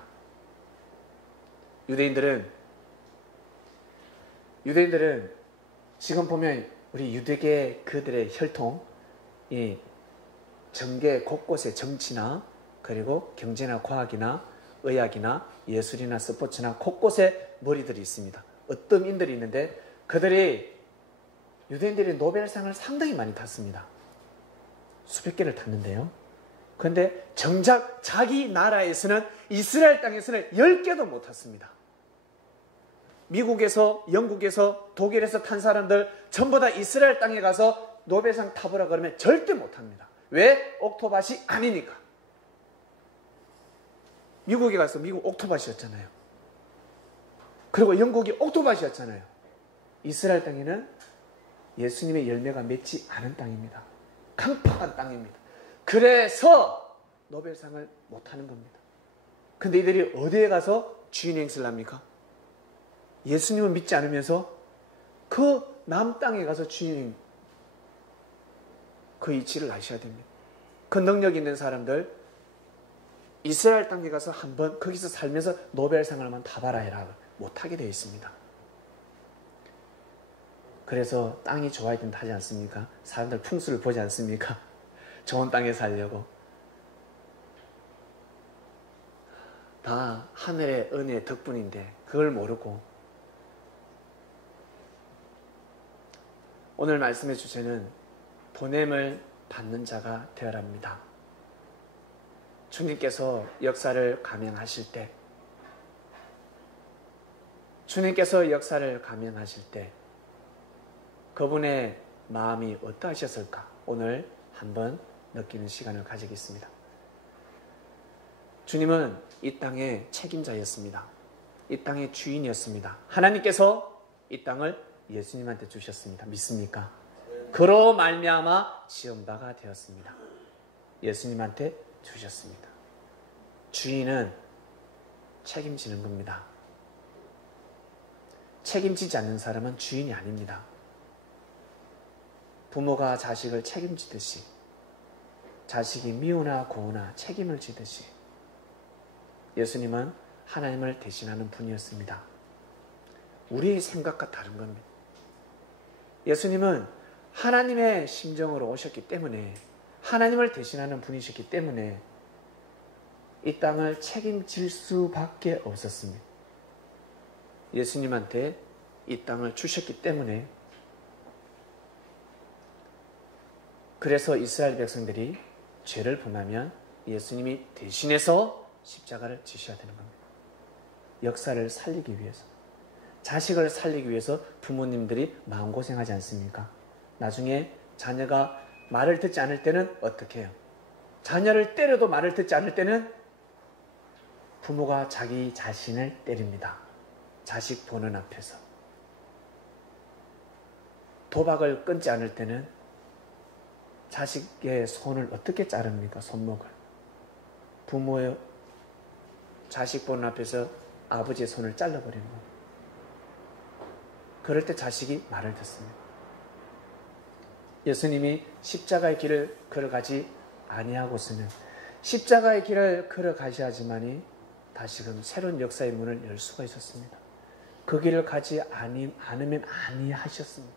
유대인들은 지금 보면 우리 유대계 그들의 혈통, 이 전계 곳곳에 정치나 그리고 경제나 과학이나 의학이나 예술이나 스포츠나 곳곳에 머리들이 있습니다. 어떤 인들이 있는데 유대인들이 노벨상을 상당히 많이 탔습니다. 수백 개를 탔는데요. 그런데 정작 자기 나라에서는 이스라엘 땅에서는 10개도 못 탔습니다. 미국에서 영국에서 독일에서 탄 사람들 전부 다 이스라엘 땅에 가서 노벨상 타보라 그러면 절대 못 합니다. 왜? 옥토밭이 아니니까. 미국에 가서 미국 옥토밭이었잖아요. 그리고 영국이 옥토밭이었잖아요. 이스라엘 땅에는 예수님의 열매가 맺지 않은 땅입니다. 강팍한 땅입니다. 그래서 노벨상을 못하는 겁니다. 근데 이들이 어디에 가서 주인 행세를 합니까? 예수님을 믿지 않으면서 그 남 땅에 가서 주인 그 이치를 아셔야 됩니다. 그 능력 있는 사람들 이스라엘 땅에 가서 한번 거기서 살면서 노벨상을 한번 타봐라 해라. 못하게 되어 있습니다. 그래서 땅이 좋아야 된다 하지 않습니까? 사람들 풍수를 보지 않습니까? 좋은 땅에 살려고. 다 하늘의 은혜의 덕분인데 그걸 모르고. 오늘 말씀의 주제는 보냄을 받는 자가 되어랍니다. 주님께서 역사를 감행하실 때 그분의 마음이 어떠하셨을까? 오늘 한번 느끼는 시간을 가지겠습니다. 주님은 이 땅의 책임자였습니다. 이 땅의 주인이었습니다. 하나님께서 이 땅을 예수님한테 주셨습니다. 믿습니까? 그로 말미암아 지은 바가 되었습니다. 예수님한테 주셨습니다. 주인은 책임지는 겁니다. 책임지지 않는 사람은 주인이 아닙니다. 부모가 자식을 책임지듯이 자식이 미우나 고우나 책임을 지듯이 예수님은 하나님을 대신하는 분이었습니다. 우리의 생각과 다른 겁니다. 예수님은 하나님의 심정으로 오셨기 때문에 하나님을 대신하는 분이셨기 때문에 이 땅을 책임질 수밖에 없었습니다. 예수님한테 이 땅을 주셨기 때문에 그래서 이스라엘 백성들이 죄를 범하면 예수님이 대신해서 십자가를 지셔야 되는 겁니다. 역사를 살리기 위해서, 자식을 살리기 위해서 부모님들이 마음고생하지 않습니까? 나중에 자녀가 말을 듣지 않을 때는 어떻게 해요? 자녀를 때려도 말을 듣지 않을 때는 부모가 자기 자신을 때립니다. 자식 보는 앞에서. 도박을 끊지 않을 때는 자식의 손을 어떻게 자릅니까? 손목을. 부모의 자식 보는 앞에서 아버지의 손을 잘라버리는 거예요. 그럴 때 자식이 말을 듣습니다. 예수님이 십자가의 길을 걸어가지 아니하고서는 십자가의 길을 걸어가셔야지만이 다시금 새로운 역사의 문을 열 수가 있었습니다. 그 길을 가지 않으면 아니하셨습니다.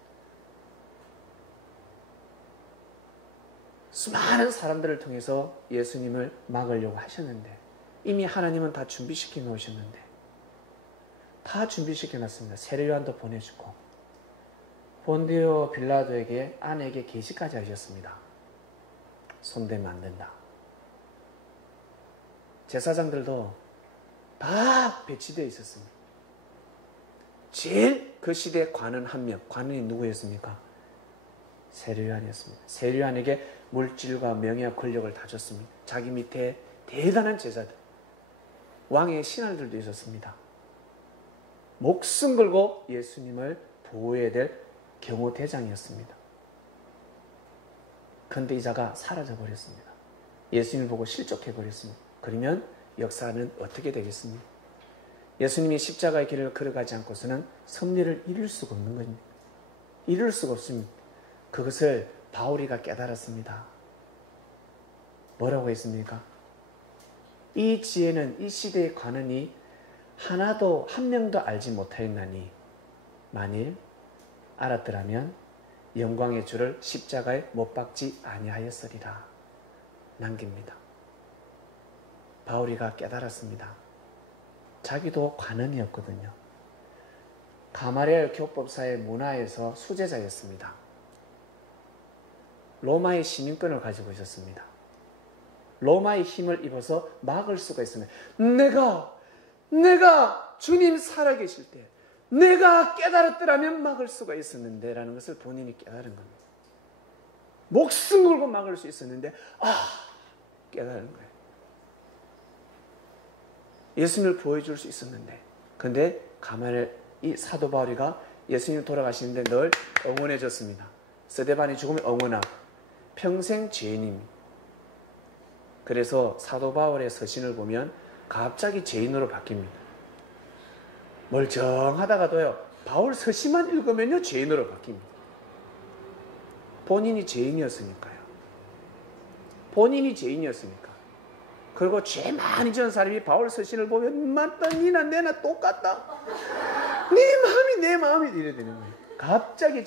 수많은 사람들을 통해서 예수님을 막으려고 하셨는데 이미 하나님은 다 준비시켜 놓으셨는데 다 준비시켜 놨습니다. 세례요한도 보내주고 본디오 빌라도에게 아내에게 계시까지 하셨습니다. 손대면 안 된다. 제사장들도 다 배치되어 있었습니다. 제일 그 시대의 관은 한 명, 관원이 누구였습니까? 세례요한이었습니다. 세례요한에게 물질과 명예와 권력을 다 줬습니다. 자기 밑에 대단한 제자들, 왕의 신하들도 있었습니다. 목숨 걸고 예수님을 보호해야 될 경호대장이었습니다. 그런데 이 자가 사라져버렸습니다. 예수님을 보고 실족해버렸습니다. 그러면 역사는 어떻게 되겠습니까? 예수님이 십자가의 길을 걸어가지 않고서는 섭리를 이룰 수가 없는 겁니다. 이룰 수가 없습니다. 그것을 바울이가 깨달았습니다. 뭐라고 했습니까? 이 지혜는 이 시대의 관원이 하나도 한 명도 알지 못하였나니 만일 알았더라면 영광의 주를 십자가에 못 박지 아니하였으리라 남깁니다. 바울이가 깨달았습니다. 자기도 관원이었거든요. 가마리엘 교법사의 문화에서 수제자였습니다. 로마의 시민권을 가지고 있었습니다. 로마의 힘을 입어서 막을 수가 있습니다. 내가 주님 살아계실 때 내가 깨달았더라면 막을 수가 있었는데 라는 것을 본인이 깨달은 겁니다. 목숨 걸고 막을 수 있었는데 깨달은 거예요. 예수님을 보여줄 수 있었는데 근데 가마리엘 이 사도 바울이가 예수님 돌아가시는데 늘 응원해 줬습니다. 스데반이 죽으면 응원하고 평생 죄인입니다. 그래서 사도 바울의 서신을 보면 갑자기 죄인으로 바뀝니다. 멀쩡하다가도요 바울 서신만 읽으면요 죄인으로 바뀝니다. 본인이 죄인이었으니까요. 본인이 죄인이었으니까. 그리고 죄 많이 지은 사람이 바울 서신을 보면 맞다 니나 내나 똑같다. 네 마음이 내 마음이 이래 되는 거예요. 갑자기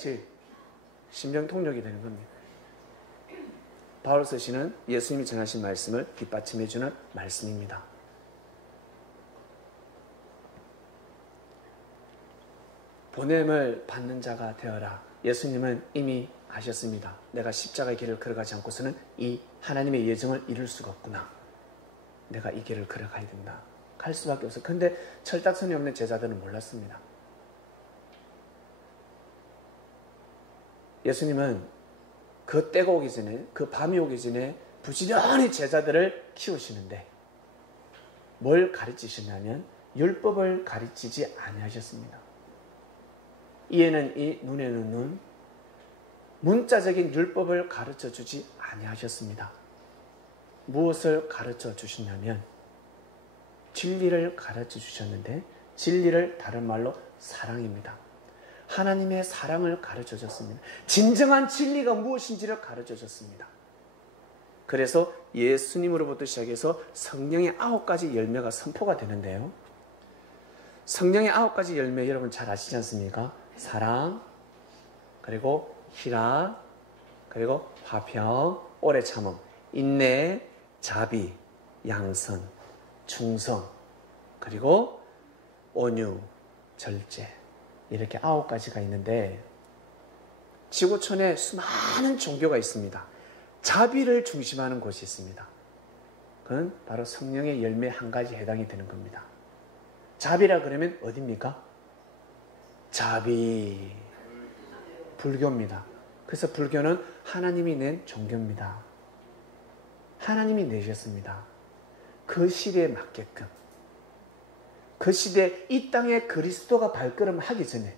심정통력이 되는 겁니다. 바울 서신은 예수님이 전하신 말씀을 뒷받침해 주는 말씀입니다. 보냄을 받는 자가 되어라. 예수님은 이미 아셨습니다. 내가 십자가의 길을 걸어가지 않고서는 이 하나님의 예정을 이룰 수가 없구나. 내가 이 길을 걸어가야 된다. 갈 수밖에 없어. 그런데 철딱선이 없는 제자들은 몰랐습니다. 예수님은 그 때가 오기 전에, 그 밤이 오기 전에 부지런히 제자들을 키우시는데 뭘 가르치시냐면 율법을 가르치지 아니하셨습니다. 이에는 이, 눈에는 눈, 문자적인 율법을 가르쳐 주지 아니하셨습니다. 무엇을 가르쳐 주시냐면 진리를 가르쳐 주셨는데 진리를 다른 말로 사랑입니다. 하나님의 사랑을 가르쳐 줬습니다. 진정한 진리가 무엇인지를 가르쳐 줬습니다. 그래서 예수님으로부터 시작해서 성령의 9가지 열매가 선포가 되는데요. 성령의 9가지 열매 여러분 잘 아시지 않습니까? 사랑, 그리고 희락, 그리고 화평, 오래 참음, 인내, 자비, 양선, 충성, 그리고 온유, 절제, 이렇게 9가지가 있는데 지구촌에 수많은 종교가 있습니다. 자비를 중심하는 곳이 있습니다. 그건 바로 성령의 열매 한 가지에 해당이 되는 겁니다. 자비라 그러면 어디입니까? 자비, 불교입니다. 그래서 불교는 하나님이 낸 종교입니다. 하나님이 내셨습니다. 그 시대에 맞게끔, 그 시대에 이 땅에 그리스도가 발걸음하기 전에,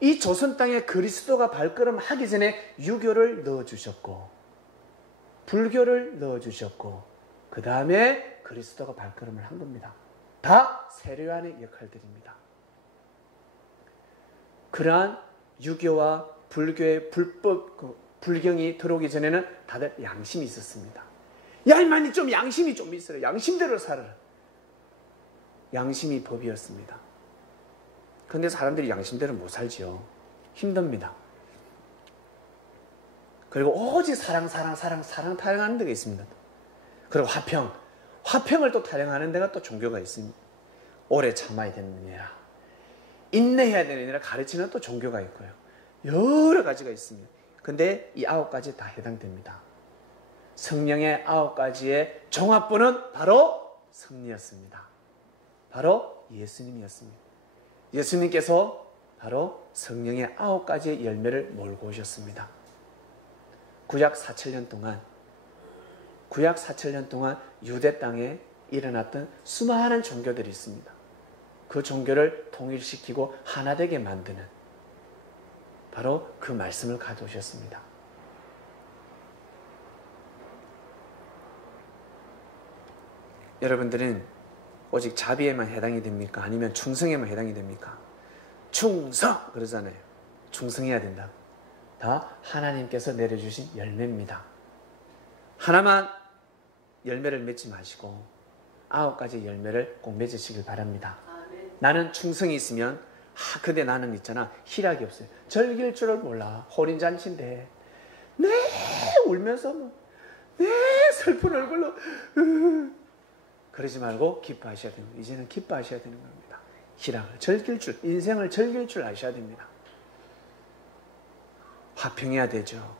이 조선 땅에 그리스도가 발걸음하기 전에 유교를 넣어주셨고 불교를 넣어주셨고 그 다음에 그리스도가 발걸음을 한 겁니다. 다 세례요한의 역할들입니다. 그러한 유교와 불교의 불경이 들어오기 전에는 다들 양심이 있었습니다. 야 이만이 좀 양심이 좀 있어라. 양심대로 살아라. 양심이 법이었습니다. 그런데 사람들이 양심대로 못 살지요. 힘듭니다. 그리고 오직 사랑 타령하는 데가 있습니다. 그리고 화평을 또 타령하는 데가 또 종교가 있습니다. 오래 참아야 되느니라, 인내해야 되느니라 가르치는 또 종교가 있고요. 여러 가지가 있습니다. 근데 이 9가지 다 해당됩니다. 성령의 9가지의 종합부는 바로 승리였습니다. 바로 예수님이었습니다. 예수님께서 바로 성령의 9가지의 열매를 몰고 오셨습니다. 구약 4천년 동안 유대 땅에 일어났던 수많은 종교들이 있습니다. 그 종교를 통일시키고 하나 되게 만드는 바로 그 말씀을 가져오셨습니다. 여러분들은 오직 자비에만 해당이 됩니까? 아니면 충성에만 해당이 됩니까? 충성! 그러잖아요. 충성해야 된다. 다 하나님께서 내려주신 열매입니다. 하나만 열매를 맺지 마시고 9가지 열매를 꼭 맺으시길 바랍니다. 나는 충성이 있으면 근데 나는 있잖아 희락이 없어요. 즐길 줄을 몰라. 호린잔치인데 네 울면서 네 슬픈 얼굴로 그러지 말고 기뻐하셔야 됩니다. 이제는 기뻐하셔야 되는 겁니다. 희락을 즐길 줄, 인생을 즐길 줄 아셔야 됩니다. 화평해야 되죠.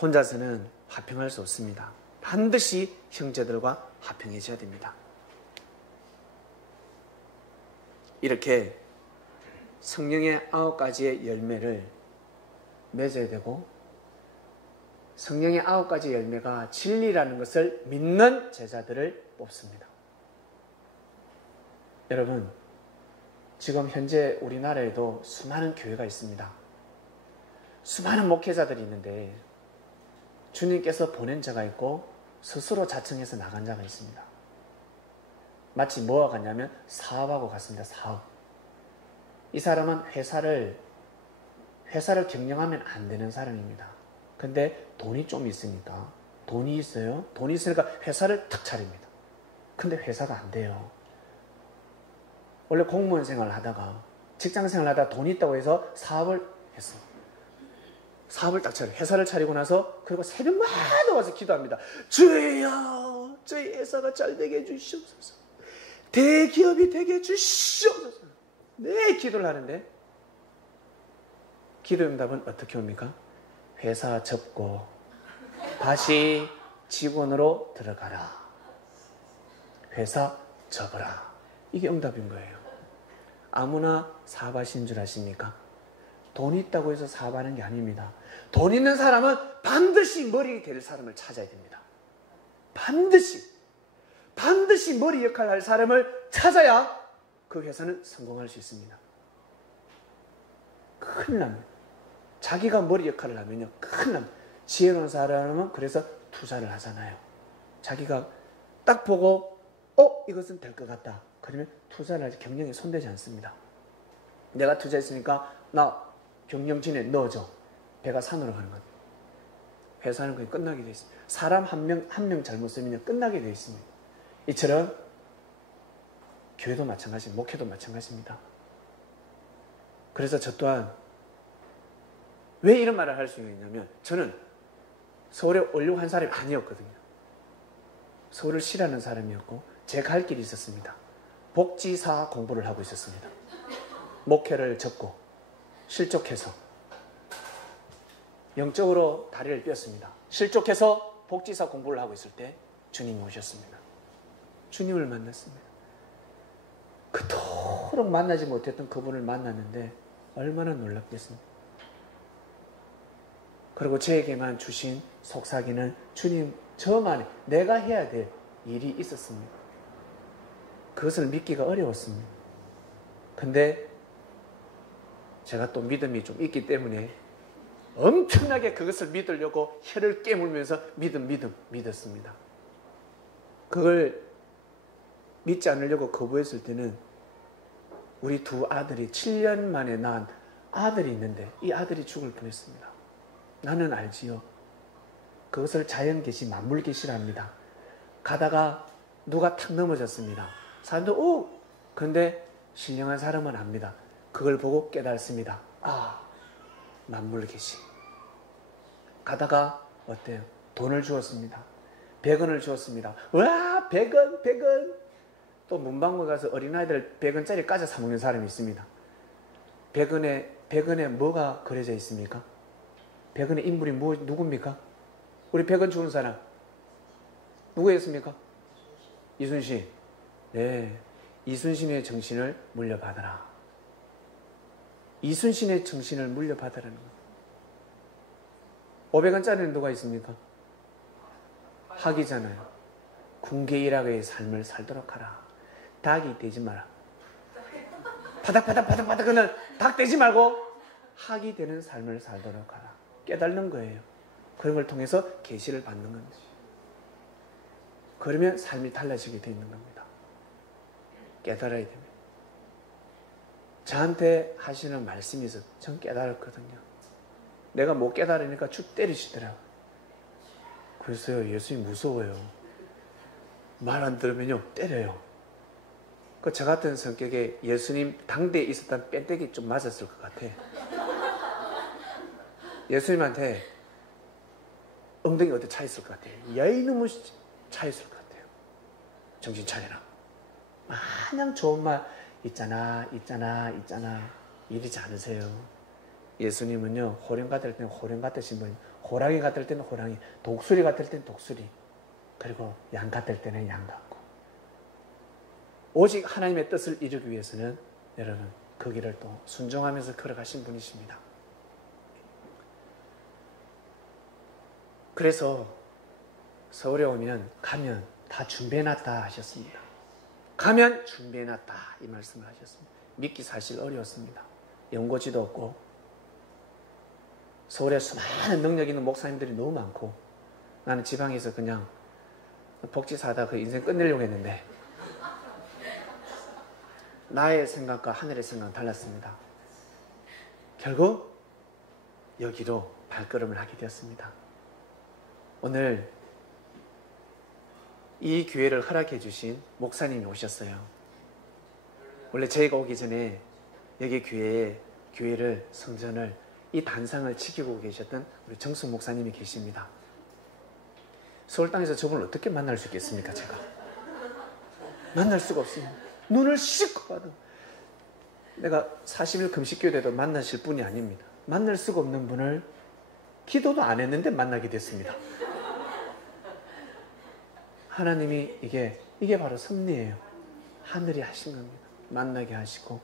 혼자서는 화평할 수 없습니다. 반드시 형제들과 화평해져야 됩니다. 이렇게 성령의 9가지의 열매를 맺어야 되고 성령의 9가지 열매가 진리라는 것을 믿는 제자들을 뽑습니다. 여러분, 지금 현재 우리나라에도 수많은 교회가 있습니다. 수많은 목회자들이 있는데 주님께서 보낸 자가 있고 스스로 자청해서 나간 자가 있습니다. 마치 뭐와 같냐면 사업하고 같습니다. 사업. 이 사람은 회사를 경영하면 안 되는 사람입니다. 근데 돈이 좀 있으니까 돈이 있어요. 돈이 있으니까 회사를 탁 차립니다. 근데 회사가 안 돼요. 원래 공무원 생활을 하다가 직장 생활을 하다가 돈이 있다고 해서 사업을 했어. 사업을 딱 차려. 회사를 차리고 나서 그리고 새벽마다 와서 기도합니다. 주여, 저희 회사가 잘 되게 해주시옵소서. 대기업이 되게 해주시옵소서. 네, 기도를 하는데 기도 응답은 어떻게 옵니까? 회사 접고 다시 직원으로 들어가라. 회사 접어라. 이게 응답인 거예요. 아무나 사업하시는 줄 아십니까? 돈 있다고 해서 사업하는 게 아닙니다. 돈 있는 사람은 반드시 머리 될 사람을 찾아야 됩니다. 반드시 머리 역할을 할 사람을 찾아야 그 회사는 성공할 수 있습니다. 큰일 납니다. 자기가 머리 역할을 하면요 큰일 납니다. 지혜로운 사람은 그래서 투자를 하잖아요. 자기가 딱 보고 이것은 될 것 같다. 그러면 투자를 하지 경영에 손대지 않습니다. 내가 투자했으니까 나 경영진에 넣어줘. 배가 산으로 가는 겁니다. 회사는 그냥 끝나게 되어 있습니다. 사람 한 명 잘못 쓰면 끝나게 되어 있습니다. 이처럼 교회도 마찬가지입니다. 목회도 마찬가지입니다. 그래서 저 또한 왜 이런 말을 할 수 있냐면 저는 서울에 오려고 한 사람이 아니었거든요. 서울을 싫어하는 사람이었고 제 갈 길이 있었습니다. 복지사 공부를 하고 있었습니다. 목회를 접고 실족해서 영적으로 다리를 뼈었습니다. 실족해서 복지사 공부를 하고 있을 때 주님이 오셨습니다. 주님을 만났습니다. 그토록 만나지 못했던 그분을 만났는데 얼마나 놀랍겠습니까? 그리고 저에게만 주신 속삭이는 주님 저만의 내가 해야 될 일이 있었습니다. 그것을 믿기가 어려웠습니다. 근데 제가 또 믿음이 좀 있기 때문에 엄청나게 그것을 믿으려고 혀를 깨물면서 믿었습니다. 그걸 믿지 않으려고 거부했을 때는 우리 두 아들이 7년 만에 낳은 아들이 있는데 이 아들이 죽을 뻔했습니다. 나는 알지요. 그것을 자연계시, 만물계시랍니다. 가다가 누가 탁 넘어졌습니다. 사람들 근데 신령한 사람은 압니다. 그걸 보고 깨달습니다. 만물계시. 가다가 어때요? 돈을 주었습니다. 100원을 주었습니다. 와 100원. 또 문방구 가서 어린아이들 100원짜리 까져 사 먹는 사람이 있습니다. 100원에 뭐가 그려져 있습니까? 100원의 인물이 누굽니까? 우리 100원 주는 사람 누구였습니까? 이순신. 네, 이순신의 정신을 물려받아라. 이순신의 정신을 물려받으라는 거예요. 500원짜리는 누가 있습니까? 학이잖아요. 군계일학의 삶을 살도록 하라. 닭이 되지 마라. 바닥바닥 그는 닭 되지 말고 학이 되는 삶을 살도록 하라. 깨닫는 거예요. 그런 걸 통해서 계시를 받는 겁니다. 그러면 삶이 달라지게 되어 있는 겁니다. 깨달아야 됩니다. 저한테 하시는 말씀이 있어서 전 깨달았거든요. 내가 못 깨달으니까 쭉 때리시더라고요. 그래서 예수님 무서워요. 말 안 들으면요 때려요. 저 같은 성격에 예수님 당대에 있었던 뺀때기 좀 맞았을 것 같아. 예수님한테 엉덩이 어디 차 있을 것 같아. 야 이놈의 차 있을 것 같아요. 정신 차려라. 마냥 좋은 말 있잖아 이러지 않으세요. 예수님은요 호령 같을 때는 호령 같으신 분, 호랑이 같을 때는 호랑이, 독수리 같을 때는 독수리, 그리고 양 같을 때는 양 같고, 오직 하나님의 뜻을 이루기 위해서는 여러분 그 길을 또 순종하면서 걸어가신 분이십니다. 그래서 서울에 가면 다 준비해놨다 하셨습니다. 가면 준비해놨다 이 말씀을 하셨습니다. 믿기 사실 어려웠습니다. 연고지도 없고 서울에 수많은 능력 있는 목사님들이 너무 많고 나는 지방에서 그냥 복지사다 그 인생 끝내려고 했는데 나의 생각과 하늘의 생각은 달랐습니다. 결국 여기로 발걸음을 하게 되었습니다. 오늘 이 교회를 허락해 주신 목사님이 오셨어요. 원래 저희가 오기 전에 여기 교회를 성전을 이 단상을 지키고 계셨던 우리 정숙 목사님이 계십니다. 서울 땅에서 저분을 어떻게 만날 수 있겠습니까? 제가 만날 수가 없습니다. 눈을 씻고 봐도 내가 40일 금식교대도 만나실 분이 아닙니다. 만날 수가 없는 분을 기도도 안 했는데 만나게 됐습니다. 하나님이 이게 바로 섭리예요. 하늘이 하신 겁니다. 만나게 하시고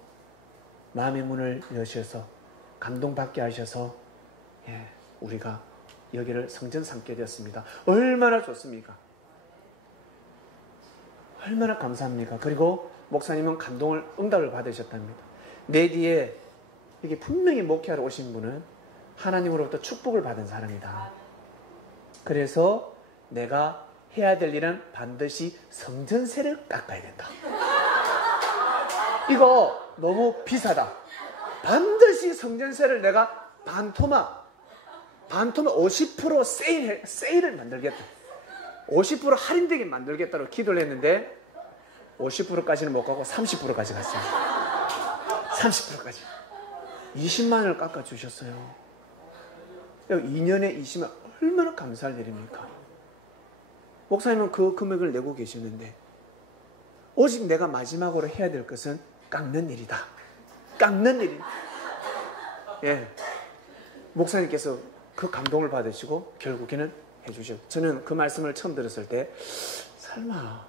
마음의 문을 여셔서 감동받게 하셔서 우리가 여기를 성전 삼게 되었습니다. 얼마나 좋습니까? 얼마나 감사합니까? 그리고 목사님은 응답을 받으셨답니다. 내 뒤에 이게 분명히 목회하러 오신 분은 하나님으로부터 축복을 받은 사람이다. 그래서 내가 해야 될 일은 반드시 성전세를 깎아야 된다. 이거 너무 비싸다. 반드시 성전세를 내가 반토막 50% 세일을 만들겠다. 50% 할인되게 만들겠다고 기도를 했는데 50%까지는 못 가고 30%까지 갔습니다. 30%까지. 20만 원을 깎아주셨어요. 2년에 20만 원. 얼마나 감사할 일입니까? 목사님은 그 금액을 내고 계시는데 오직 내가 마지막으로 해야 될 것은 깎는 일이다. 깎는 일이다. 예. 목사님께서 그 감동을 받으시고 결국에는 해주셨어요. 저는 그 말씀을 처음 들었을 때 설마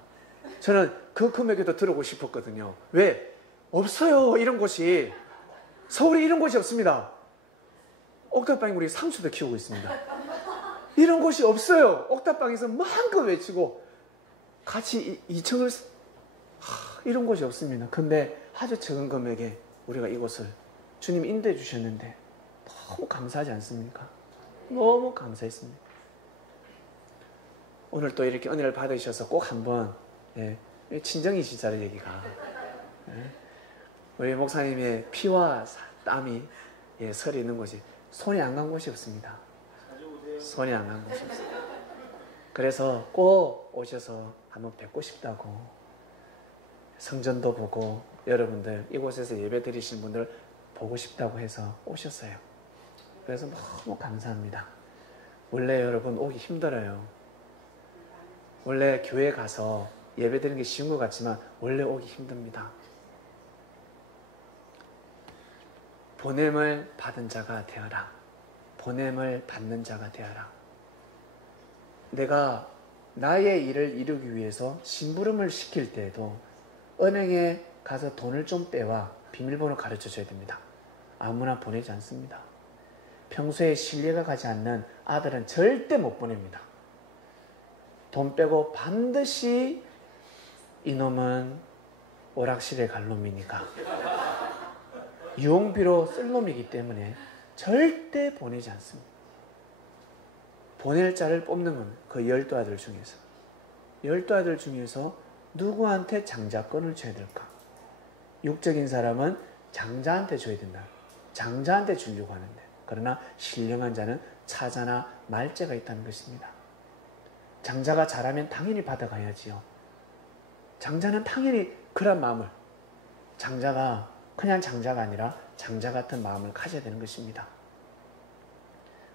저는 그 금액에도 들어오고 싶었거든요. 왜? 없어요. 이런 곳이. 서울에 이런 곳이 없습니다. 옥탑방에 우리 상추도 키우고 있습니다. 이런 곳이 없어요. 옥탑방에서 마음껏 외치고 같이 2층을 이런 곳이 없습니다. 근데 아주 적은 금액에 우리가 이곳을 주님 인도해 주셨는데 너무 감사하지 않습니까? 너무 감사했습니다. 오늘 또 이렇게 은혜를 받으셔서 꼭 한번 친정이시잖아요. 여기가 우리 목사님의 피와 땀이 설이 있는 곳이 손이 안 간 곳이 없습니다. 손이 안 간 곳이 없습니다. 그래서 꼭 오셔서 한번 뵙고 싶다고, 성전도 보고 여러분들 이곳에서 예배 드리신 분들 보고 싶다고 해서 오셨어요. 그래서 너무 감사합니다. 원래 여러분 오기 힘들어요. 원래 교회 가서 예배 드리는 게 쉬운 것 같지만 원래 오기 힘듭니다. 보냄을 받은 자가 되어라. 보냄을 받는 자가 되어라. 내가 나의 일을 이루기 위해서 심부름을 시킬 때에도 은행에 가서 돈을 좀 빼와 비밀번호 가르쳐줘야 됩니다. 아무나 보내지 않습니다. 평소에 신뢰가 가지 않는 아들은 절대 못 보냅니다. 돈 빼고 반드시 이놈은 오락실에 갈 놈이니까 유흥비로 쓸 놈이기 때문에 절대 보내지 않습니다. 보낼 자를 뽑는 건 그 12아들 중에서 12아들 중에서 누구한테 장자권을 줘야 될까? 육적인 사람은 장자한테 줘야 된다. 장자한테 주려고 하는데, 그러나 신령한 자는 차자나 말제가 있다는 것입니다. 장자가 잘하면 당연히 받아가야지요. 장자는 당연히 그런 마음을, 장자가 그냥 장자가 아니라 장자 같은 마음을 가져야 되는 것입니다.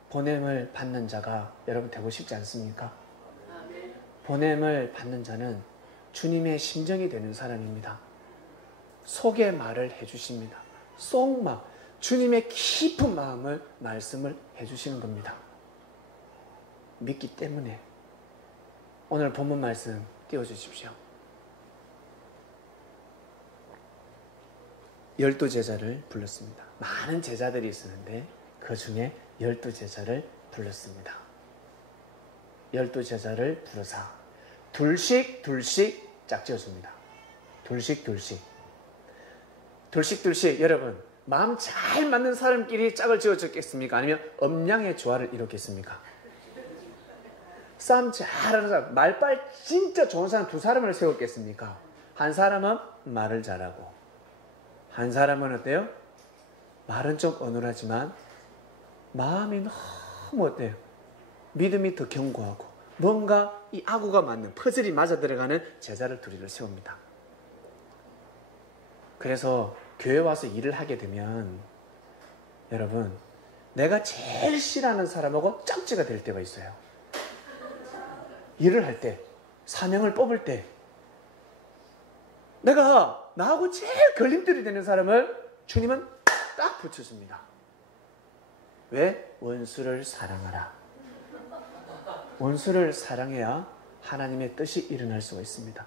보냄을 받는 자가 여러분 되고 싶지 않습니까? 보냄을 받는 자는 주님의 심정이 되는 사람입니다. 속의 말을 해주십니다. 속마, 주님의 깊은 마음을 말씀을 해주시는 겁니다. 믿기 때문에 오늘 본문 말씀 띄워주십시오. 12제자를 불렀습니다. 많은 제자들이 있었는데 그 중에 12제자를 불렀습니다. 12제자를 부르사 둘씩 짝지어줍니다. 둘씩 여러분, 마음 잘 맞는 사람끼리 짝을 지어줬겠습니까? 아니면 엄량의 조화를 이뤘겠습니까? 싸움 잘하는 사람, 말빨 진짜 좋은 사람 두 사람을 세웠겠습니까? 한 사람은 말을 잘하고 한 사람은 어때요? 말은 좀 어눌하지만 마음이 너무 어때요? 믿음이 더 견고하고 뭔가 이 아구가 맞는, 퍼즐이 맞아 들어가는 제자를 둘이를 세웁니다. 그래서 교회 와서 일을 하게 되면 여러분, 내가 제일 싫어하는 사람하고 짝지가 될 때가 있어요. 일을 할 때, 사명을 뽑을 때 내가 나하고 제일 걸림돌이 되는 사람을 주님은 딱 붙여줍니다. 왜? 원수를 사랑하라. 원수를 사랑해야 하나님의 뜻이 일어날 수가 있습니다.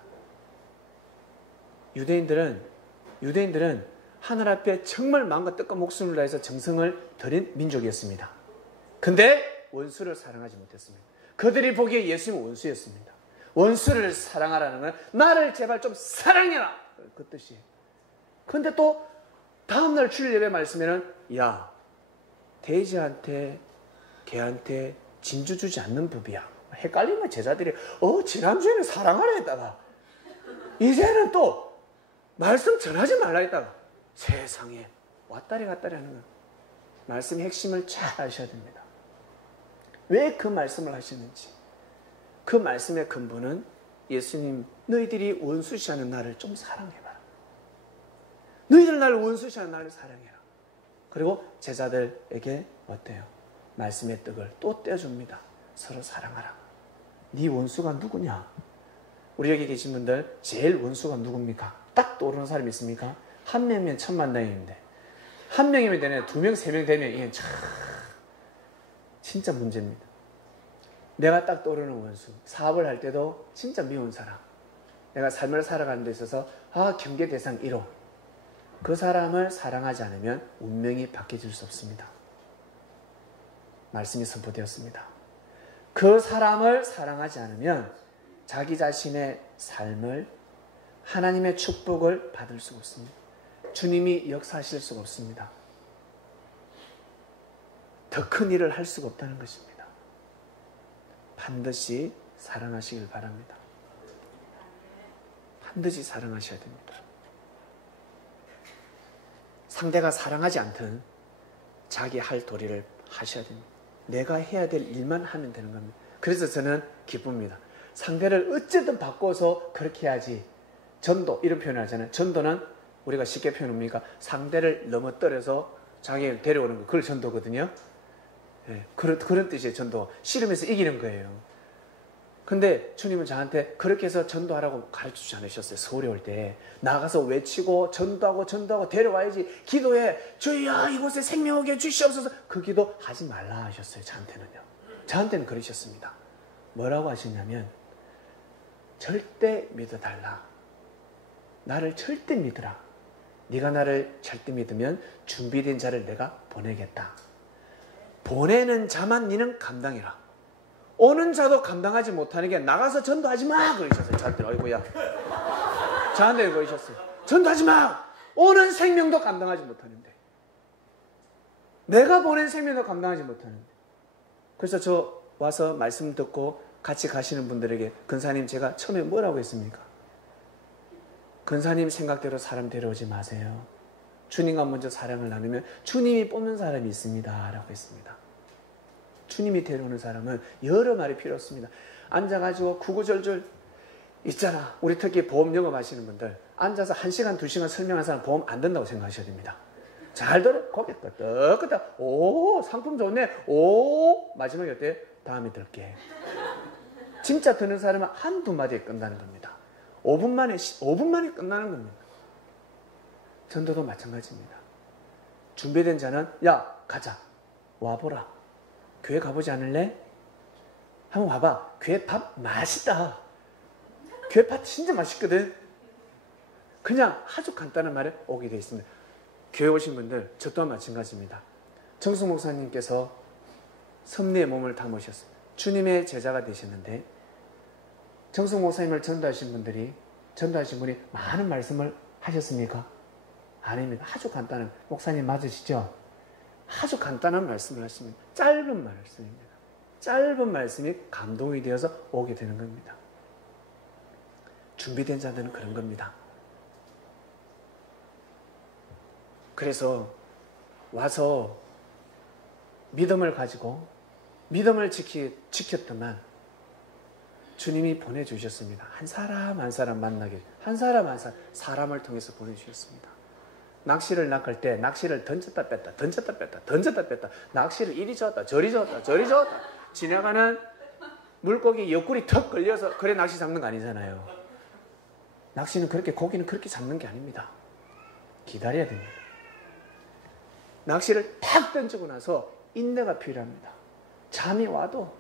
유대인들은 하늘 앞에 정말 마음과 뜻과 목숨을 다해서 정성을 들인 민족이었습니다. 근데 원수를 사랑하지 못했습니다. 그들이 보기에 예수님은 원수였습니다. 원수를 사랑하라는 건 나를 제발 좀 사랑해라, 그 뜻이에요. 근데 또 다음날 주일 예배 말씀에는 야, 돼지한테 개한테 진주 주지 않는 법이야. 헷갈리는 제자들이 지난주에는 사랑하라 했다가 이제는 또 말씀 전하지 말라 했다가 세상에 왔다리 갔다리 하는 거예요. 말씀의 핵심을 잘 아셔야 됩니다. 왜 그 말씀을 하시는지. 그 말씀의 근본은 예수님, 너희들이 원수시하는 나를 좀 사랑해봐라. 너희들 나를 원수시하는 나를 사랑해라. 그리고 제자들에게 어때요? 말씀의 떡을 또 떼어줍니다. 서로 사랑하라. 네 원수가 누구냐? 우리 여기 계신 분들 제일 원수가 누굽니까? 딱 떠오르는 사람이 있습니까? 한 명이면 천만다행인데 한 명이면 되네. 두 명, 세 명 되면 이게 진짜 문제입니다. 내가 딱 떠오르는 원수. 사업을 할 때도 진짜 미운 사람. 내가 삶을 살아가는 데 있어서 경계 대상 1호. 그 사람을 사랑하지 않으면 운명이 바뀌어질 수 없습니다. 말씀이 선포되었습니다. 그 사람을 사랑하지 않으면 자기 자신의 삶을 하나님의 축복을 받을 수가 없습니다. 주님이 역사하실 수가 없습니다. 더 큰 일을 할 수가 없다는 것입니다. 반드시 사랑하시길 바랍니다. 반드시 사랑하셔야 됩니다. 상대가 사랑하지 않든 자기 할 도리를 하셔야 됩니다. 내가 해야 될 일만 하면 되는 겁니다. 그래서 저는 기쁩니다. 상대를 어쨌든 바꿔서 그렇게 해야지. 전도 이런 표현을 하잖아요. 전도는 우리가 쉽게 표현합니까? 상대를 넘어뜨려서 자기를 데려오는 거. 그걸 전도거든요. 네, 그런 뜻이에요. 전도. 씨름해서 이기는 거예요. 근데 주님은 저한테 그렇게 해서 전도하라고 가르쳐주지 않으셨어요. 서울에 올 때 나가서 외치고 전도하고 데려와야지. 기도해. 주여 이곳에 생명하게 주시옵소서. 그 기도 하지 말라 하셨어요. 저한테는요. 저한테는 그러셨습니다. 뭐라고 하셨냐면 절대 믿어달라. 나를 절대 믿으라. 네가 나를 절대 믿으면 준비된 자를 내가 보내겠다. 보내는 자만 너는 감당해라. 오는 자도 감당하지 못하는 게 나가서 전도하지 마 그러셨어요. 저한테. 어이구야. 저한테 그러셨어요. 전도하지 마. 오는 생명도 감당하지 못하는데. 내가 보낸 생명도 감당하지 못하는데. 그래서 저 와서 말씀 듣고 같이 가시는 분들에게 근사님 제가 처음에 뭐라고 했습니까? 근사님 생각대로 사람 데려오지 마세요. 주님과 먼저 사랑을 나누면 주님이 뽑는 사람이 있습니다 라고 했습니다. 주님이 데려오는 사람은 여러 말이 필요 없습니다. 앉아가지고 구구절절 있잖아. 우리 특히 보험 영업하시는 분들 앉아서 1시간 2시간 설명한 사람 보험 안 된다고 생각하셔야 됩니다. 잘 들어. 고개 끄덕끄덕. 오 상품 좋네. 오 마지막에 어때? 다음에 들게. 진짜 듣는 사람은 한두 마디에 끝나는 겁니다. 5분 만에 끝나는 겁니다. 전도도 마찬가지입니다. 준비된 자는 야 가자. 와보라. 교회 가보지 않을래? 한번 와봐. 교회 밥 맛있다. 교회 밥 진짜 맛있거든. 그냥 아주 간단한 말에 오게 되어 있습니다. 교회 오신 분들 저 또한 마찬가지입니다. 정숙 목사님께서 섭리의 몸을 담으셨습니다. 주님의 제자가 되셨는데 정숙 목사님을 전도하신 분이 많은 말씀을 하셨습니까? 아닙니다. 아주 간단한 목사님 맞으시죠? 아주 간단한 말씀을 하십니다. 짧은 말씀입니다. 짧은 말씀이 감동이 되어서 오게 되는 겁니다. 준비된 자들은 그런 겁니다. 그래서 와서 믿음을 가지고 믿음을 지켰더만 주님이 보내주셨습니다. 한 사람 한 사람 만나게 한 사람 한 사람을 통해서 보내주셨습니다. 낚시를 낚을 때 낚시를 던졌다 뺐다 낚시를 이리 줬다 저리 줬다 지나가는 물고기 옆구리 턱 걸려서 그래 낚시 잡는 거 아니잖아요. 낚시는 고기는 그렇게 잡는 게 아닙니다. 기다려야 됩니다. 낚시를 탁 던지고 나서 인내가 필요합니다. 잠이 와도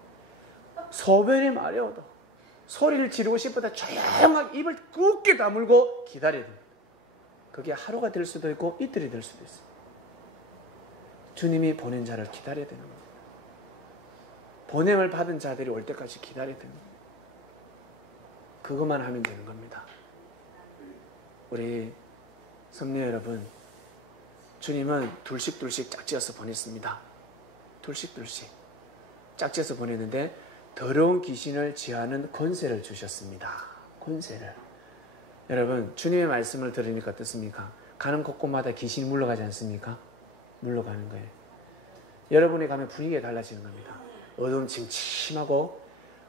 소변이 마려워도 소리를 지르고 싶어도 조용하게 입을 굳게 다물고 기다려야 됩니다. 그게 하루가 될 수도 있고 이틀이 될 수도 있어요. 주님이 보낸 자를 기다려야 되는 겁니다. 보냄을 받은 자들이 올 때까지 기다려야 되는 겁니다. 그것만 하면 되는 겁니다. 우리 섭리 여러분, 주님은 둘씩 짝지어서 보냈습니다. 둘씩 짝지어서 보냈는데 더러운 귀신을 제하는 권세를 주셨습니다. 권세를. 여러분, 주님의 말씀을 들으니까 어떻습니까? 가는 곳곳마다 귀신이 물러가지 않습니까? 물러가는 거예요. 여러분이 가면 분위기가 달라지는 겁니다. 어두움 침침하고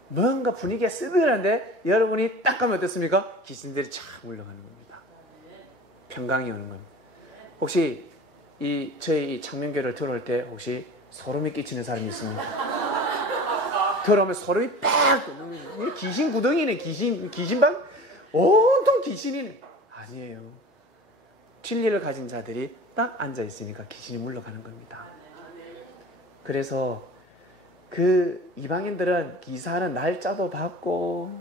뭔가 분위기가 쓰들한데 여러분이 딱 가면 어떻습니까? 귀신들이 쫙 물러가는 겁니다. 평강이 오는 겁니다. 혹시 저희 이 창명교를 들어올 때 혹시 소름이 끼치는 사람이 있습니까? 들어오면 소름이 빡! 귀신 구덩이네. 귀신방? 온통 귀신이네. 아니에요. 진리를 가진 자들이 딱 앉아 있으니까 귀신이 물러가는 겁니다. 그래서 그 이방인들은 기사하는 날짜도 받고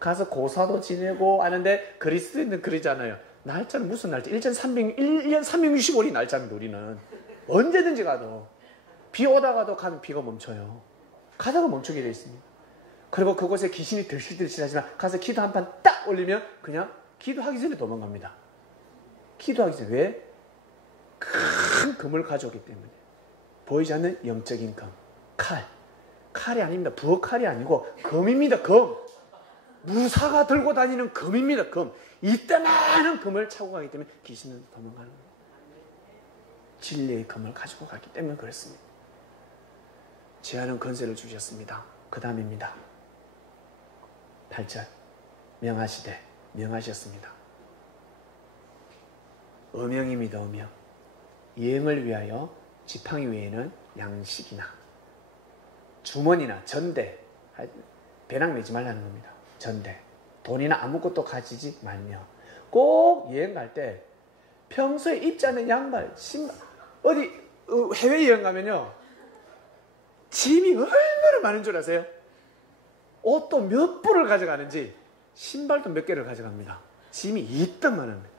가서 고사도 지내고 하는데 그리스도인은 그러잖아요. 날짜는 무슨 날짜? 1년 365일 날짜입니다. 우리는 언제든지 가도 비 오다가도 가면 비가 멈춰요. 가다가 멈추게 되어 있습니다. 그리고 그곳에 귀신이 들실들실하지만 가서 기도 한 판 딱 올리면 그냥 기도하기 전에 도망갑니다. 기도하기 전에. 왜? 큰 금을 가져오기 때문에. 보이지 않는 영적인 금. 칼이 아닙니다. 부엌칼이 아니고 금입니다. 금. 무사가 들고 다니는 금입니다. 금. 이따만한 금을 차고 가기 때문에 귀신은 도망가는 거예요. 진리의 금을 가지고 가기 때문에 그렇습니다. 제하는 권세를 주셨습니다. 그 다음입니다. 8절. 명하셨습니다. 어명입니다. 어명. 예행을 위하여 지팡이 외에는 양식이나 주머니나 전대, 배낭 메지 말라는 겁니다. 전대. 돈이나 아무것도 가지지 말며 꼭 여행 갈 때 평소에 입지 않는 양말, 신발, 어디 해외여행 가면요 짐이 얼마나 많은 줄 아세요? 옷도 몇 불을 가져가는지 신발도 몇 개를 가져갑니다. 짐이 이딴만합니다.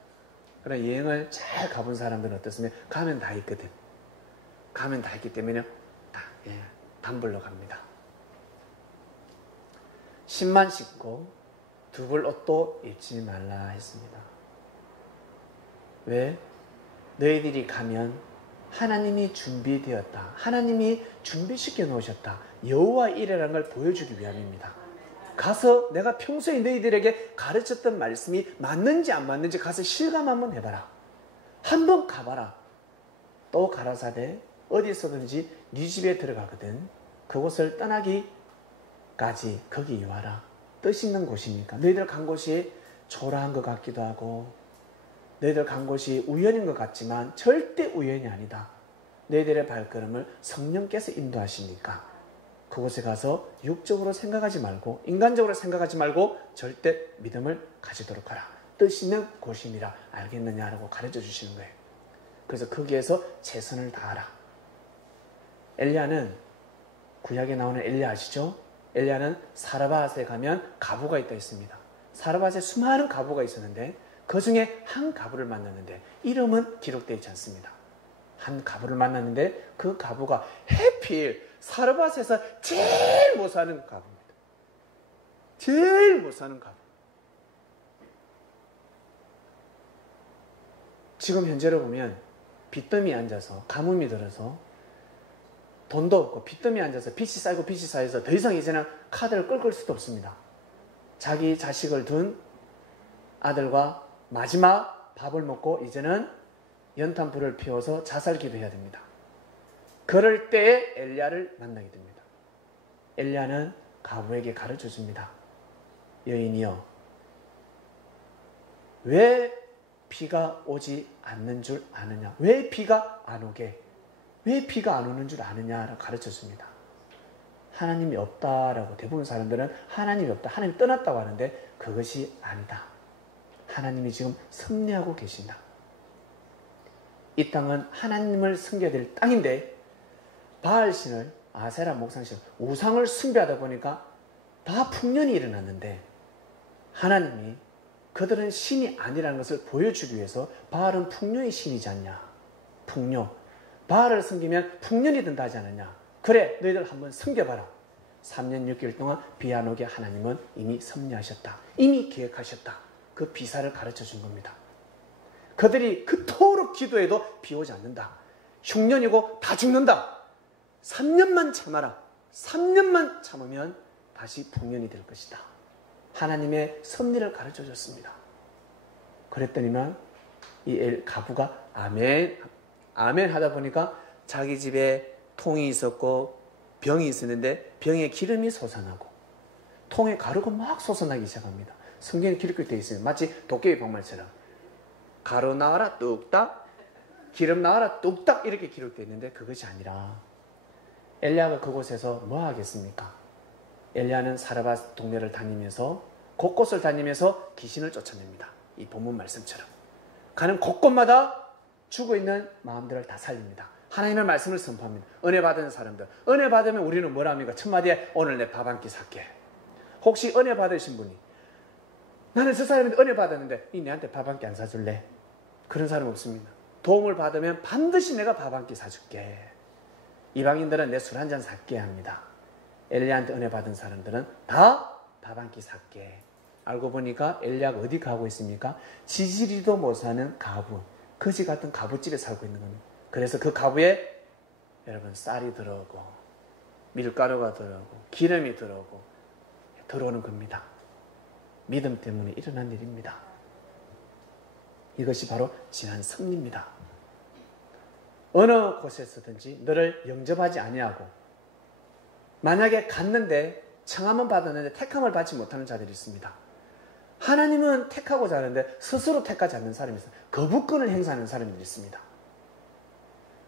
그러나 여행을 잘 가본 사람들은 어떻습니까? 가면 다 있거든. 가면 다 있기 때문에 단벌로 갑니다. 신만 씻고 두벌 옷도 입지 말라 했습니다. 왜? 너희들이 가면 하나님이 준비되었다. 하나님이 준비시켜 놓으셨다. 여호와 이레라는 걸 보여주기 위함입니다. 가서 내가 평소에 너희들에게 가르쳤던 말씀이 맞는지 안 맞는지 가서 실감 한번 해봐라. 한번 가봐라. 또 가라사대 어디서든지 네 집에 들어가거든 그곳을 떠나기까지 거기 와라. 뜻 있는 곳이니까. 너희들 간 곳이 초라한 것 같기도 하고 너희들 간 곳이 우연인 것 같지만 절대 우연이 아니다. 너희들의 발걸음을 성령께서 인도하시니까 그곳에 가서 육적으로 생각하지 말고 인간적으로 생각하지 말고 절대 믿음을 가지도록 하라. 뜻 있는 곳이니라 알겠느냐라고 가르쳐 주시는 거예요. 그래서 거기에서 최선을 다하라. 엘리야는 구약에 나오는 엘리야 아시죠? 엘리야는 사르밧에 가면 가부가 있다 했습니다. 사르밧에 수많은 가부가 있었는데 그 중에 한 가부를 만났는데 이름은 기록되어 있지 않습니다. 한 가부를 만났는데 그 가부가 해필 사르밧에서 제일 못 사는 가부입니다. 제일 못 사는 가부. 지금 현재로 보면 빚더미에 앉아서 가뭄이 들어서 돈도 없고 빚더미에 앉아서 빚이 쌓이고 빚이 쌓여서 더 이상 이제는 카드를 긁을 수도 없습니다. 자기 자식을 둔 아들과 마지막 밥을 먹고 이제는 연탄불을 피워서 자살기도 해야 됩니다. 그럴 때에 엘리야를 만나게 됩니다. 엘리야는 가부에게 가르쳐 줍니다. 여인이여, 왜 비가 오지 않는 줄 아느냐? 왜 비가 안 오게? 왜 비가 안 오는 줄 아느냐라고 가르쳐 줍니다. 하나님이 없다라고 대부분 사람들은 하나님이 없다, 하나님이 떠났다고 하는데 그것이 아니다. 하나님이 지금 섭리하고 계신다. 이 땅은 하나님을 섬겨야 될 땅인데 바알신을, 아세라 목상신, 우상을 숭배하다 보니까 다 풍년이 일어났는데 하나님이 그들은 신이 아니라는 것을 보여주기 위해서 바알은 풍요의 신이지 않냐. 풍요. 바알을 섬기면 풍년이 든다 하지 않느냐. 그래, 너희들 한번 섬겨봐라. 3년 6개월 동안 비 안 오게 하나님은 이미 섭리하셨다. 이미 계획하셨다. 그 비사를 가르쳐 준 겁니다. 그들이 그토록 기도해도 비 오지 않는다. 흉년이고 다 죽는다. 3년만 참아라. 3년만 참으면 다시 풍년이 될 것이다. 하나님의 섭리를 가르쳐 줬습니다. 그랬더니만 이 가부가 아멘 하다 보니까 자기 집에 통이 있었고 병이 있었는데 병에 기름이 솟아나고 통에 가루가 막 솟아나기 시작합니다. 성경에 기록되어 되어 있어요. 마치 도깨비 방말처럼 가루 나와라 뚝딱, 기름 나와라 뚝딱 이렇게 기록되어 있는데 그것이 아니라 엘리야가 그곳에서 뭐 하겠습니까? 엘리야는 사르밧 동네를 다니면서 곳곳을 다니면서 귀신을 쫓아냅니다. 이 본문 말씀처럼 가는 곳곳마다 죽어있는 마음들을 다 살립니다. 하나님의 말씀을 선포합니다. 은혜 받은 사람들, 은혜 받으면 우리는 뭐라 합니까? 첫마디에 오늘 내 밥 한 끼 살게. 혹시 은혜 받으신 분이 나는 저 사람한테 은혜 받았는데 이 내한테 밥 한 끼 안 사줄래? 그런 사람 없습니다. 도움을 받으면 반드시 내가 밥 한 끼 사줄게. 이방인들은 내 술 한 잔 살게 합니다. 엘리야한테 은혜 받은 사람들은 다 밥 한 끼 살게. 알고 보니까 엘리야가 어디 가고 있습니까? 지지리도 못 사는 가부, 거지 같은 가부집에 살고 있는 겁니다. 그래서 그 가부에 여러분 쌀이 들어오고 밀가루가 들어오고 기름이 들어오는 겁니다. 믿음 때문에 일어난 일입니다. 이것이 바로 지난 섭리입니다. 어느 곳에서든지 너를 영접하지 아니하고 만약에 갔는데 청함은 받았는데 택함을 받지 못하는 자들이 있습니다. 하나님은 택하고자 하는데 스스로 택하지 않는 사람이 있어요. 거부권을 행사하는 사람들이 있습니다.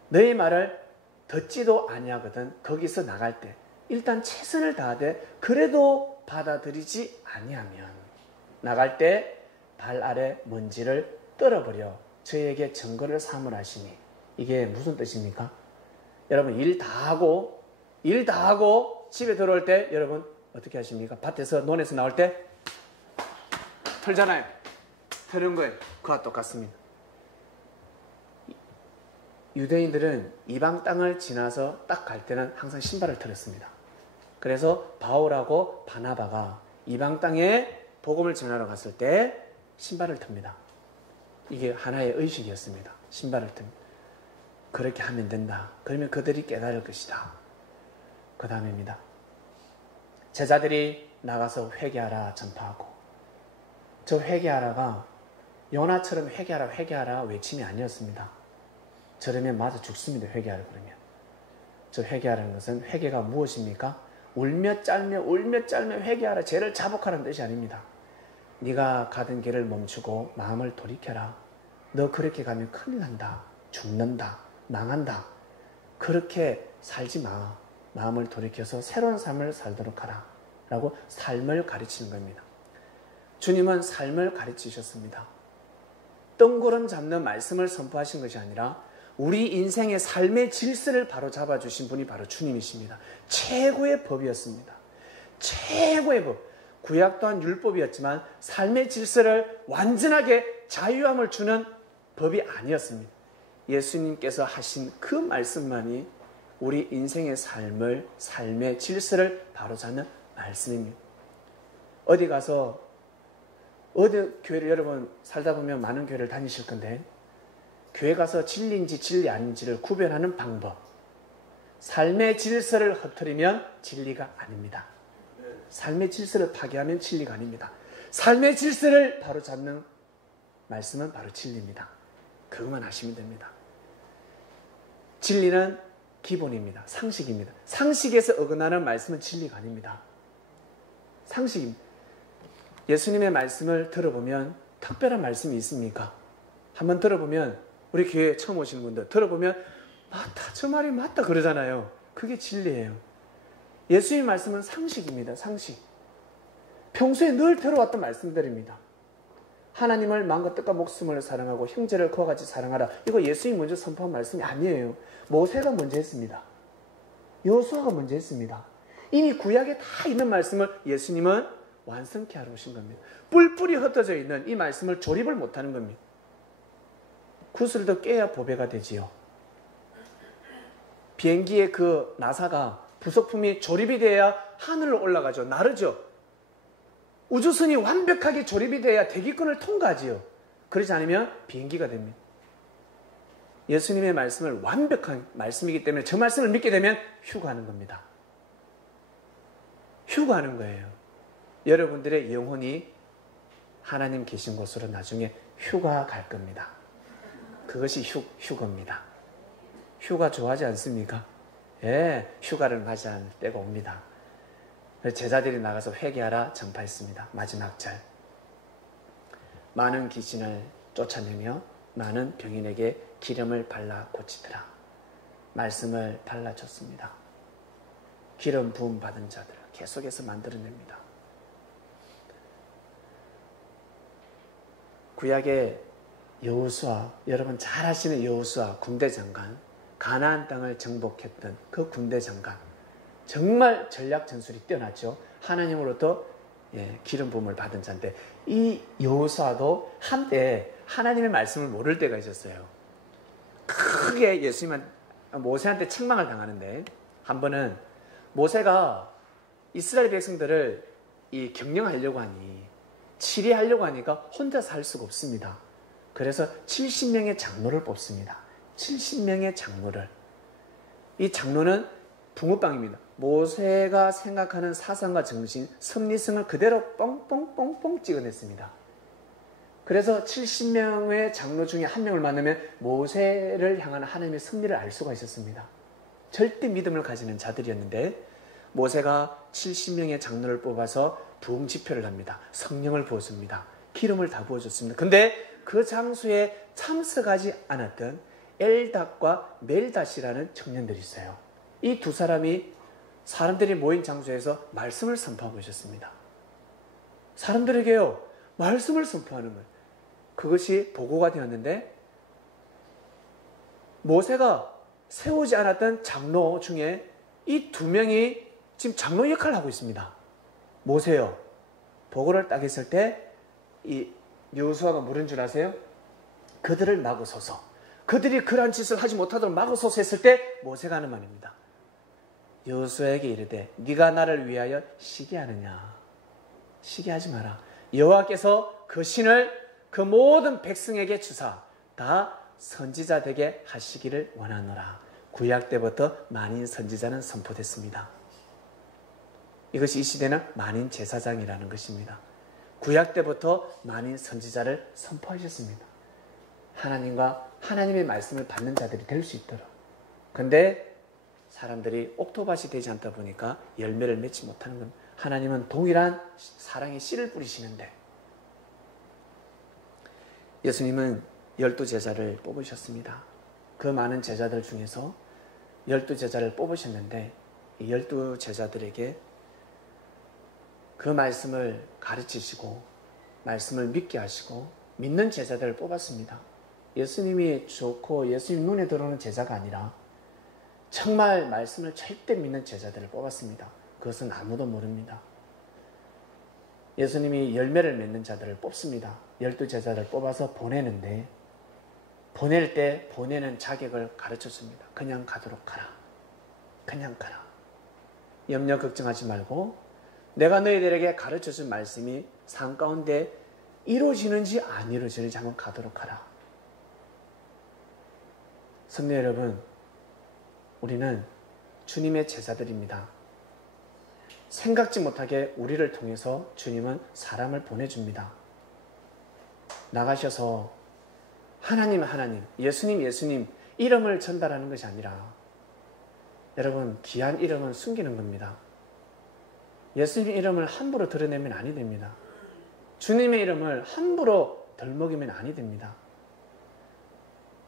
너의 말을 듣지도 아니하거든 거기서 나갈 때 일단 최선을 다하되 그래도 받아들이지 아니하면 나갈 때 발 아래 먼지를 떨어버려 저에게 증거를 삼으라시니 이게 무슨 뜻입니까? 여러분 일 다 하고 집에 들어올 때 여러분 어떻게 하십니까? 밭에서 논에서 나올 때 털잖아요. 털은 거예요. 그와 똑같습니다. 유대인들은 이방 땅을 지나서 딱 갈 때는 항상 신발을 털었습니다. 그래서 바울하고 바나바가 이방 땅에 복음을 전하러 갔을 때 신발을 틉니다. 이게 하나의 의식이었습니다. 신발을 틉니다. 그렇게 하면 된다. 그러면 그들이 깨달을 것이다. 그 다음입니다. 제자들이 나가서 회개하라 전파하고 저 회개하라가 요나처럼 회개하라 외침이 아니었습니다. 저러면 맞아 죽습니다. 회개하라 그러면. 저 회개하라는 것은 회개가 무엇입니까? 울며 짤며 회개하라 죄를 자복하라는 뜻이 아닙니다. 네가 가던 길을 멈추고 마음을 돌이켜라. 너 그렇게 가면 큰일 난다. 죽는다. 망한다. 그렇게 살지 마. 마음을 돌이켜서 새로운 삶을 살도록 하라. 라고 삶을 가르치는 겁니다. 주님은 삶을 가르치셨습니다. 뜬구름 잡는 말씀을 선포하신 것이 아니라 우리 인생의 삶의 질서를 바로 잡아주신 분이 바로 주님이십니다. 최고의 법이었습니다. 최고의 법. 구약 또한 율법이었지만 삶의 질서를 완전하게 자유함을 주는 법이 아니었습니다. 예수님께서 하신 그 말씀만이 우리 인생의 삶의 질서를 바로잡는 말씀입니다. 어디 가서 교회를 여러분 살다 보면 많은 교회를 다니실 건데 교회 가서 진리인지 진리 아닌지를 구별하는 방법. 삶의 질서를 흐트리면 진리가 아닙니다. 삶의 질서를 파괴하면 진리가 아닙니다. 삶의 질서를 바로잡는 말씀은 바로 진리입니다. 그것만 하시면 됩니다. 진리는 기본입니다. 상식입니다. 상식에서 어긋나는 말씀은 진리가 아닙니다. 상식입니다. 예수님의 말씀을 들어보면 특별한 말씀이 있습니까? 한번 들어보면 우리 교회 처음 오시는 분들 들어보면 맞다 저 말이 맞다 그러잖아요. 그게 진리예요. 예수님의 말씀은 상식입니다. 상식. 평소에 늘 들어왔던 말씀들입니다. 하나님을 마음과 뜻과 목숨을 사랑하고 형제를 그와 같이 사랑하라. 이거 예수님이 먼저 선포한 말씀이 아니에요. 모세가 먼저 했습니다. 여호수아가 먼저 했습니다. 이미 구약에 다 있는 말씀을 예수님은 완성케 하러 오신 겁니다. 뿔뿔이 흩어져 있는 이 말씀을 조립을 못하는 겁니다. 구슬을 더 깨야 보배가 되지요. 비행기의 그 나사가 부속품이 조립이 돼야 하늘로 올라가죠. 나르죠. 우주선이 완벽하게 조립이 돼야 대기권을 통과하지요. 그렇지 않으면 비행기가 됩니다. 예수님의 말씀을 완벽한 말씀이기 때문에 저 말씀을 믿게 되면 휴가하는 겁니다. 휴가하는 거예요. 여러분들의 영혼이 하나님 계신 곳으로 나중에 휴가 갈 겁니다. 그것이 휴거입니다. 휴가 좋아하지 않습니까? 예, 휴가를 맞이할 때가 옵니다. 제자들이 나가서 회개하라 전파했습니다. 마지막 절. 많은 귀신을 쫓아내며 많은 병인에게 기름을 발라 고치더라. 말씀을 발라줬습니다. 기름 부음 받은 자들 계속해서 만들어냅니다. 구약의 여호수아, 여러분 잘 아시는 여호수아 군대장관, 가나안 땅을 정복했던 그 군대장관, 정말 전략 전술이 뛰어났죠. 하나님으로부터 기름 부음을 받은 자인데, 이 여호수아도 한때 하나님의 말씀을 모를 때가 있었어요. 크게 모세한테 책망을 당하는데, 한 번은 모세가 이스라엘 백성들을 경영하려고 하니, 치리하려고 하니까 혼자서 할 수가 없습니다. 그래서 70명의 장로를 뽑습니다. 70명의 장로를. 이 장로는 붕어빵입니다. 모세가 생각하는 사상과 정신, 섭리성을 그대로 뻥뻥뻥뻥 찍어냈습니다. 그래서 70명의 장로 중에 한 명을 만나면 모세를 향한 하나님의 섭리를 알 수가 있었습니다. 절대 믿음을 가지는 자들이었는데, 모세가 70명의 장로를 뽑아서 부흥 집회를 합니다. 성령을 부어줍니다. 기름을 다 부어줬습니다. 근데 그 장소에 참석하지 않았던 엘닷과 멜닷이라는 청년들이 있어요. 이 두 사람이 사람들이 모인 장소에서 말씀을 선포하고 있었습니다. 사람들에게요, 말씀을 선포하는 거예요. 그것이 보고가 되었는데, 모세가 세우지 않았던 장로 중에 이 두 명이 지금 장로 역할을 하고 있습니다. 모세요, 보고를 딱 했을 때 이 여호수아가 물은 줄 아세요? 그들을 막으소서. 그들이 그러한 짓을 하지 못하도록 막으소서 했을 때 모세가 하는 말입니다. 여호수아에게 이르되 네가 나를 위하여 시기하느냐. 시기하지 마라. 여호와께서 그 신을 그 모든 백성에게 주사 다 선지자 되게 하시기를 원하노라. 구약 때부터 만인 선지자는 선포됐습니다. 이것이 이 시대는 만인 제사장이라는 것입니다. 구약 때부터 만인 선지자를 선포하셨습니다. 하나님과 하나님의 말씀을 받는 자들이 될 수 있도록. 근데 사람들이 옥토밭이 되지 않다 보니까 열매를 맺지 못하는 겁니다. 하나님은 동일한 사랑의 씨를 뿌리시는데, 예수님은 12제자를 뽑으셨습니다. 그 많은 제자들 중에서 12제자를 뽑으셨는데, 이 12제자들에게 그 말씀을 가르치시고 말씀을 믿게 하시고 믿는 제자들을 뽑았습니다. 예수님이 좋고 예수님 눈에 들어오는 제자가 아니라 정말 말씀을 절대 믿는 제자들을 뽑았습니다. 그것은 아무도 모릅니다. 예수님이 열매를 맺는 자들을 뽑습니다. 12제자를 뽑아서 보내는데, 보낼 때 보내는 자격을 가르쳐줍니다. 그냥 가도록 하라. 그냥 가라. 염려 걱정하지 말고 내가 너희들에게 가르쳐준 말씀이 삶 가운데 이루어지는지 안 이루어지는지 한번 가도록 하라. 성도 여러분, 우리는 주님의 제자들입니다. 생각지 못하게 우리를 통해서 주님은 사람을 보내줍니다. 나가셔서 하나님, 예수님 이름을 전달하는 것이 아니라, 여러분, 귀한 이름은 숨기는 겁니다. 예수님 이름을 함부로 드러내면 아니 됩니다. 주님의 이름을 함부로 덜먹이면 아니 됩니다.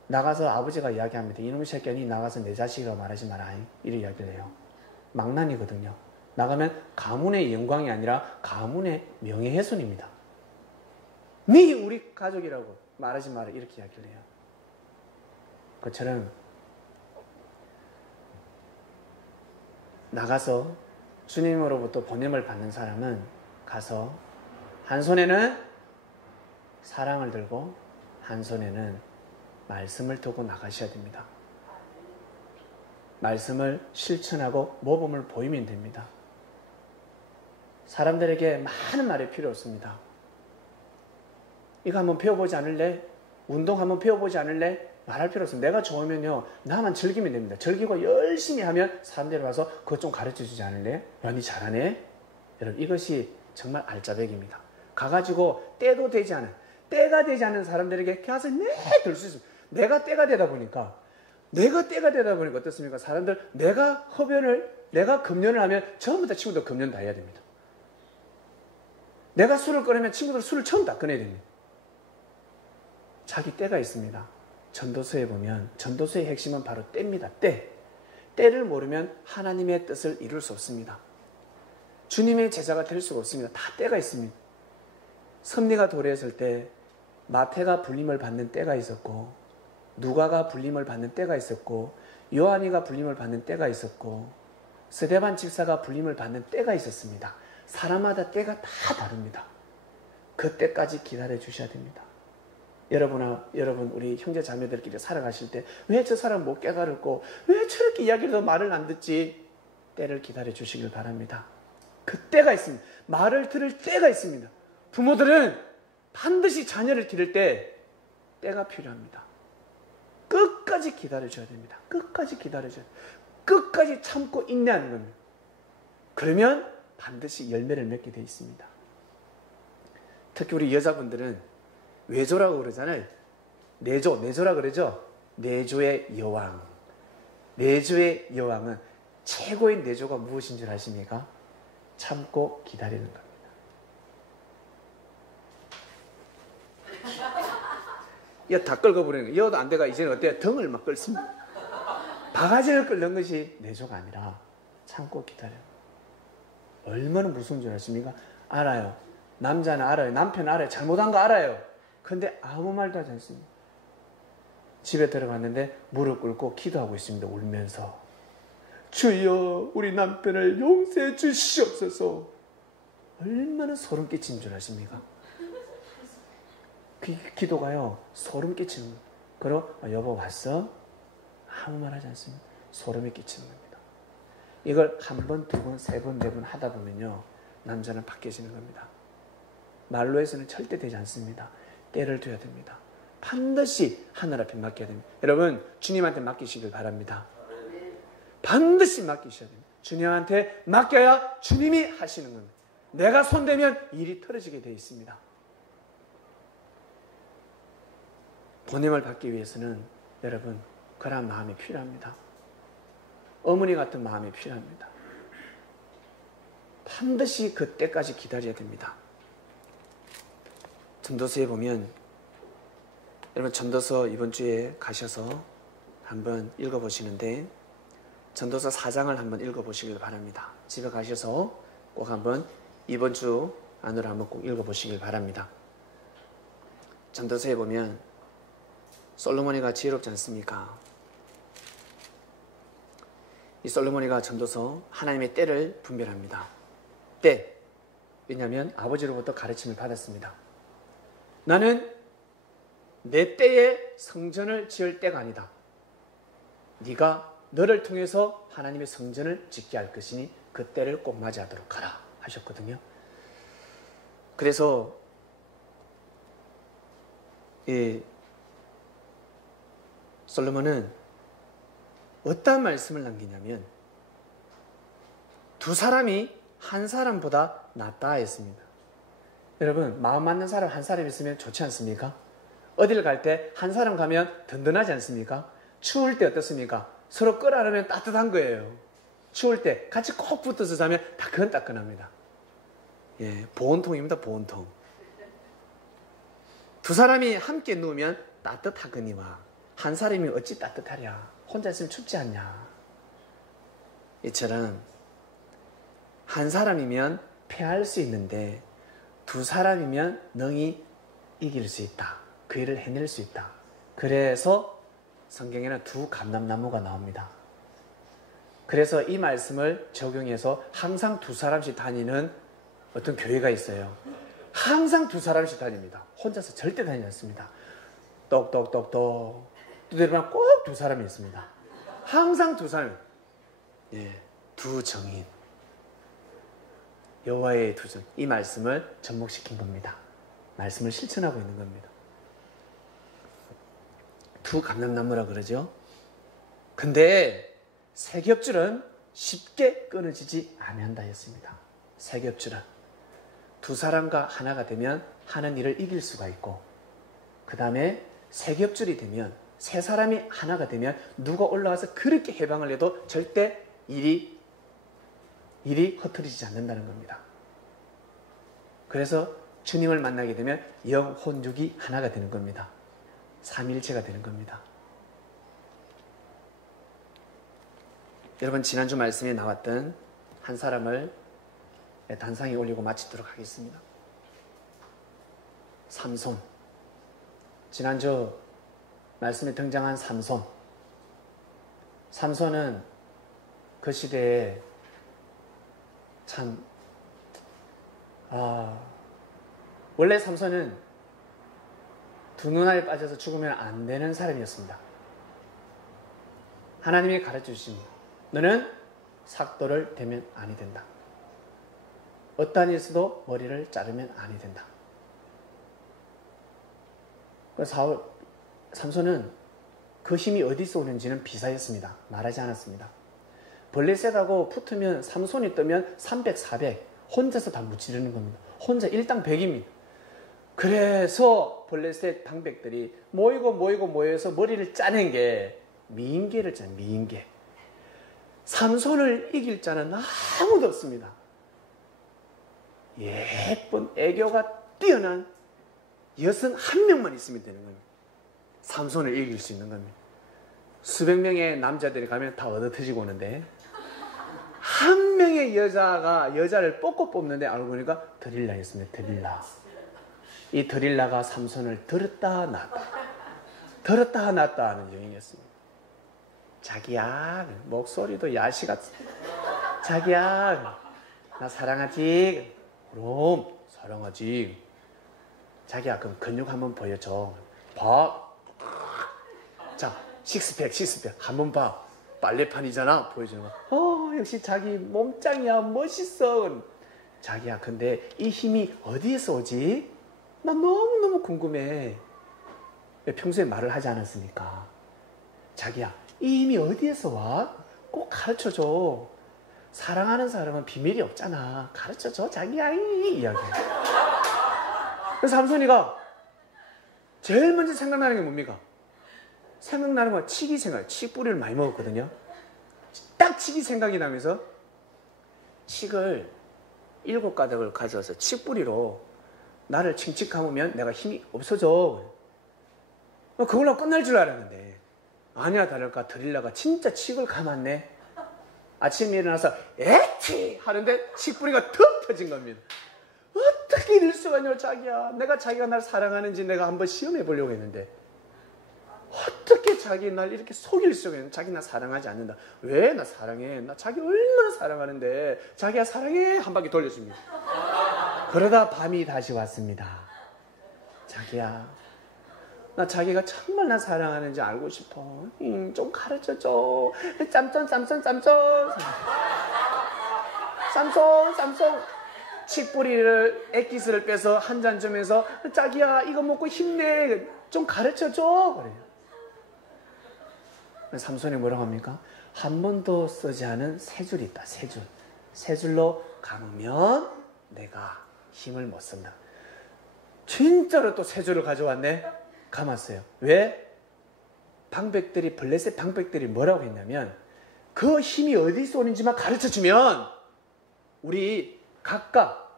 나가서 아버지가 이야기합니다. 이놈의 새끼야, 니 나가서 내 자식이라고 말하지 마라. 이렇게 이야기를 해요. 망난이거든요. 나가면 가문의 영광이 아니라 가문의 명예훼손입니다. 니 우리 가족이라고 말하지 마라. 이렇게 이야기를 해요. 그처럼 나가서 주님으로부터 보냄을 받는 사람은 가서 한 손에는 사랑을 들고 한 손에는 말씀을 두고 나가셔야 됩니다. 말씀을 실천하고 모범을 보이면 됩니다. 사람들에게 많은 말이 필요 없습니다. 이거 한번 배워보지 않을래? 운동 한번 배워보지 않을래? 말할 필요 없습니다. 내가 좋으면요, 나만 즐기면 됩니다. 즐기고 열심히 하면 사람들이 와서 그것 좀 가르쳐주지 않을래? 야, 니 잘하네? 여러분 이것이 정말 알짜배기입니다. 가가지고 때도 되지 않은, 때가 되지 않은 사람들에게 가서 들 수 있습니다. 내가 때가 되다 보니까 어떻습니까? 사람들 내가 금연을 하면 전부 다 친구들 금연 다 해야 됩니다. 내가 술을 끊으면 친구들 술을 처음 다 끊어야 됩니다. 자기 때가 있습니다. 전도서에 보면 전도서의 핵심은 바로 때입니다. 때를 모르면 하나님의 뜻을 이룰 수 없습니다. 주님의 제자가 될 수가 없습니다. 다 때가 있습니다. 섭리가 도래했을 때 마태가 불림을 받는 때가 있었고, 누가가 불림을 받는 때가 있었고, 요한이가 불림을 받는 때가 있었고, 스데반 집사가 불림을 받는 때가 있었습니다. 사람마다 때가 다 다릅니다. 그 때까지 기다려 주셔야 됩니다. 여러분 우리 형제 자매들끼리 살아가실 때 왜 저 사람 못 깨달았고 왜 저렇게 이야기를 말을 안 듣지? 때를 기다려 주시길 바랍니다. 그 때가 있습니다. 말을 들을 때가 있습니다. 부모들은 반드시 자녀를 기를 때 때가 필요합니다. 끝까지 기다려줘야 됩니다. 끝까지 기다려줘야 돼요. 끝까지 참고 인내하는 겁니다. 그러면 반드시 열매를 맺게 되어 있습니다. 특히 우리 여자분들은 외조라고 그러잖아요. 내조라 그러죠. 내조의 여왕. 내조의 여왕은 최고의 내조가 무엇인 줄 아십니까? 참고 기다리는 겁니다. 이거 다 끌어버리는 거예요. 이어도 안 돼가 이제는 어때요? 등을 막 끌습니다. 바가지를 끌는 것이 내조가 아니라 참고 기다려요. 얼마나 무서운 줄 아십니까? 알아요. 남자는 알아요. 남편은 알아요. 잘못한 거 알아요. 근데 아무 말도 하지 않습니다. 집에 들어갔는데 무릎 꿇고 기도하고 있습니다. 울면서. 주여 우리 남편을 용서해 주시옵소서. 얼마나 소름 끼치는 줄 아십니까? 그 기도가요. 소름 끼치는 거예요. 그리고 여보 왔어? 아무 말 하지 않습니다. 소름이 끼치는 겁니다. 이걸 한 번, 두 번, 세 번, 네 번 하다 보면요. 남자는 바뀌어지는 겁니다. 말로 해서는 절대 되지 않습니다. 때를 둬야 됩니다. 반드시 하늘 앞에 맡겨야 됩니다. 여러분 주님한테 맡기시길 바랍니다. 반드시 맡기셔야 됩니다. 주님한테 맡겨야 주님이 하시는 겁니다. 내가 손대면 일이 틀어지게 되어 있습니다. 보냄을 받기 위해서는 여러분 그런 마음이 필요합니다. 어머니 같은 마음이 필요합니다. 반드시 그때까지 기다려야 됩니다. 전도서에 보면 여러분 전도서 이번 주에 가셔서 한번 읽어보시는데 전도서 4장을 한번 읽어보시길 바랍니다. 집에 가셔서 꼭 한번 이번 주 안으로 한번 꼭 읽어보시길 바랍니다. 전도서에 보면 솔로몬이가 지혜롭지 않습니까? 이 솔로몬이가 전도서 하나님의 때를 분별합니다. 때. 왜냐하면 아버지로부터 가르침을 받았습니다. 나는 내 때에 성전을 지을 때가 아니다. 네가 너를 통해서 하나님의 성전을 짓게 할 것이니 그 때를 꼭 맞이하도록 하라 하셨거든요. 그래서 솔로몬은 어떤 말씀을 남기냐면 두 사람이 한 사람보다 낫다 했습니다. 여러분 마음 맞는 사람 한 사람 있으면 좋지 않습니까? 어딜 갈 때 한 사람 가면 든든하지 않습니까? 추울 때 어떻습니까? 서로 끌어안으면 따뜻한 거예요. 추울 때 같이 꼭 붙어서 자면 따끈따끈합니다. 보온통입니다. 보온통. 두 사람이 함께 누우면 따뜻하거니와 한 사람이 어찌 따뜻하랴. 혼자 있으면 춥지 않냐. 이처럼 한 사람이면 패할 수 있는데 두 사람이면 능히 이길 수 있다. 그 일을 해낼 수 있다. 그래서 성경에는 두 감람나무가 나옵니다. 그래서 이 말씀을 적용해서 항상 두 사람씩 다니는 어떤 교회가 있어요. 항상 두 사람씩 다닙니다. 혼자서 절대 다니지 않습니다. 똑똑똑똑 두드리면 꼭 두 사람이 있습니다. 항상 두 사람. 두 정인. 여호와의 두 정. 이 말씀을 접목시킨 겁니다. 말씀을 실천하고 있는 겁니다. 두 감람나무라 그러죠. 근데 세 겹줄은 쉽게 끊어지지 아니한다 했습니다. 세겹줄은 두 사람과 하나가 되면 하는 일을 이길 수가 있고, 그 다음에 세겹줄이 되면 세 사람이 하나가 되면 누가 올라와서 그렇게 해방을 해도 절대 일이 흐트러지지 않는다는 겁니다. 그래서 주님을 만나게 되면 영, 혼, 육이 하나가 되는 겁니다. 삼위일체가 되는 겁니다. 여러분, 지난주 말씀에 나왔던 한 사람을 단상에 올리고 마치도록 하겠습니다. 삼손. 지난주 말씀에 등장한 삼손. 삼손은 그 시대에 참, 원래 삼손은 두 눈알에 빠져서 죽으면 안 되는 사람이었습니다. 하나님이 가르쳐 주십니다. 너는 삭도를 대면 아니 된다. 어떠한 일에서도 머리를 자르면 아니 된다. 삼손은 그 힘이 어디서 오는지는 비사였습니다. 말하지 않았습니다. 벌레 세다고 붙으면 삼손이 뜨면 300, 400 혼자서 다 무찌르는 겁니다. 혼자 일당 100입니다. 그래서 벌레셋 방백들이 모여서 머리를 짜낸 게 미인계를 짜는 미인계. 삼손을 이길 자는 아무도 없습니다. 예쁜 애교가 뛰어난 여성 한 명만 있으면 되는 겁니다. 삼손을 이길 수 있는 겁니다. 수백 명의 남자들이 가면 다 얻어터지고 오는데 한 명의 여자를 뽑는데 알고 보니까 드릴라였습니다. 드릴라. 이 드릴라가 삼손을 들었다 놨다 하는 여인이었습니다. 자기야, 목소리도 야시같이, 자기야 나 사랑하지? 그럼 사랑하지. 자기야 그럼 근육 한번 보여줘. 봐. 자, 식스팩 한번 봐. 빨래판이잖아. 보여주는 거. 역시 자기 몸짱이야. 멋있어. 자기야 근데 이 힘이 어디에서 오지? 나 너무너무 궁금해. 평소에 말을 하지 않았으니까. 자기야 이 힘이 어디에서 와? 꼭 가르쳐줘. 사랑하는 사람은 비밀이 없잖아. 가르쳐줘 자기야. 이 이야기. 그래서 삼손이가 제일 먼저 생각나는 게 뭡니까? 생각나는 건 칡이 생각해요. 칡 뿌리를 많이 먹었거든요. 딱 칡이 생각이 나면서 칡을 7가닥을 가져와서 칡 뿌리로 나를 칭칭 감으면 내가 힘이 없어져. 그걸로 끝날 줄 알았는데 아니야 다를까 드릴라가 진짜 칡을 감았네. 아침에 일어나서 에치 하는데 칡 뿌리가 툭 터진 겁니다. 어떻게 이럴 수가 있냐 자기야. 내가 자기가 날 사랑하는지 내가 한번 시험해 보려고 했는데 어떻게 자기 날 이렇게 속일 수가 있냐. 자기 나 사랑하지 않는다. 왜? 나 사랑해. 나 자기 얼마나 사랑하는데. 자기야 사랑해. 한 바퀴 돌렸습니다. 그러다 밤이 다시 왔습니다. 자기야 나 자기가 정말 나 사랑하는지 알고 싶어. 좀 가르쳐줘. 쌈손 칡뿌리를 액기스를 빼서 한 잔 좀 해서 자기야 이거 먹고 힘내. 좀 가르쳐줘. 그래요. 삼손이 뭐라고 합니까? 한 번도 쓰지 않은 세 줄이 있다. 세 줄로 감으면 내가 힘을 못 쓴다. 진짜로 또 세 줄을 가져왔네. 감았어요. 왜? 벌레셋 방백들이 뭐라고 했냐면 그 힘이 어디서 오는지만 가르쳐주면 우리 각각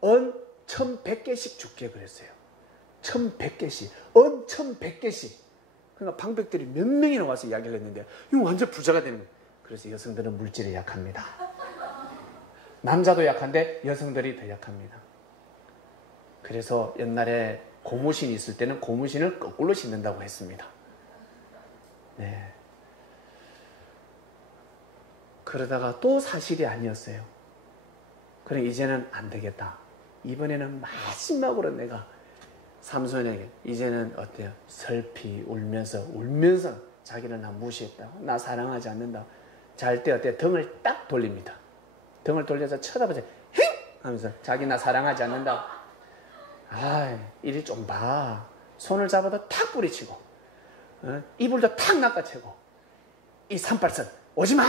1100개씩 줄게 그랬어요. 1100개씩 1100개씩. 그러니까 방백들이 몇 명이나 와서 이야기를 했는데 이거 완전 부자가 되는 거예요. 그래서 여성들은 물질에 약합니다. 남자도 약한데 여성들이 더 약합니다. 그래서 옛날에 고무신이 있을 때는 고무신을 거꾸로 신는다고 했습니다. 네. 그러다가 또 사실이 아니었어요. 그래 이제는 안 되겠다. 이번에는 마지막으로 내가 삼손에게 이제는 어때요? 슬피 울면서 자기는 나 무시했다. 나 사랑하지 않는다. 잘 때 어때요? 등을 딱 돌립니다. 등을 돌려서 쳐다보자. 힝! 하면서 자기 나 사랑하지 않는다. 이리 좀 봐. 손을 잡아도 탁 뿌리치고 이불도 탁 낚아채고 이 38선 오지마.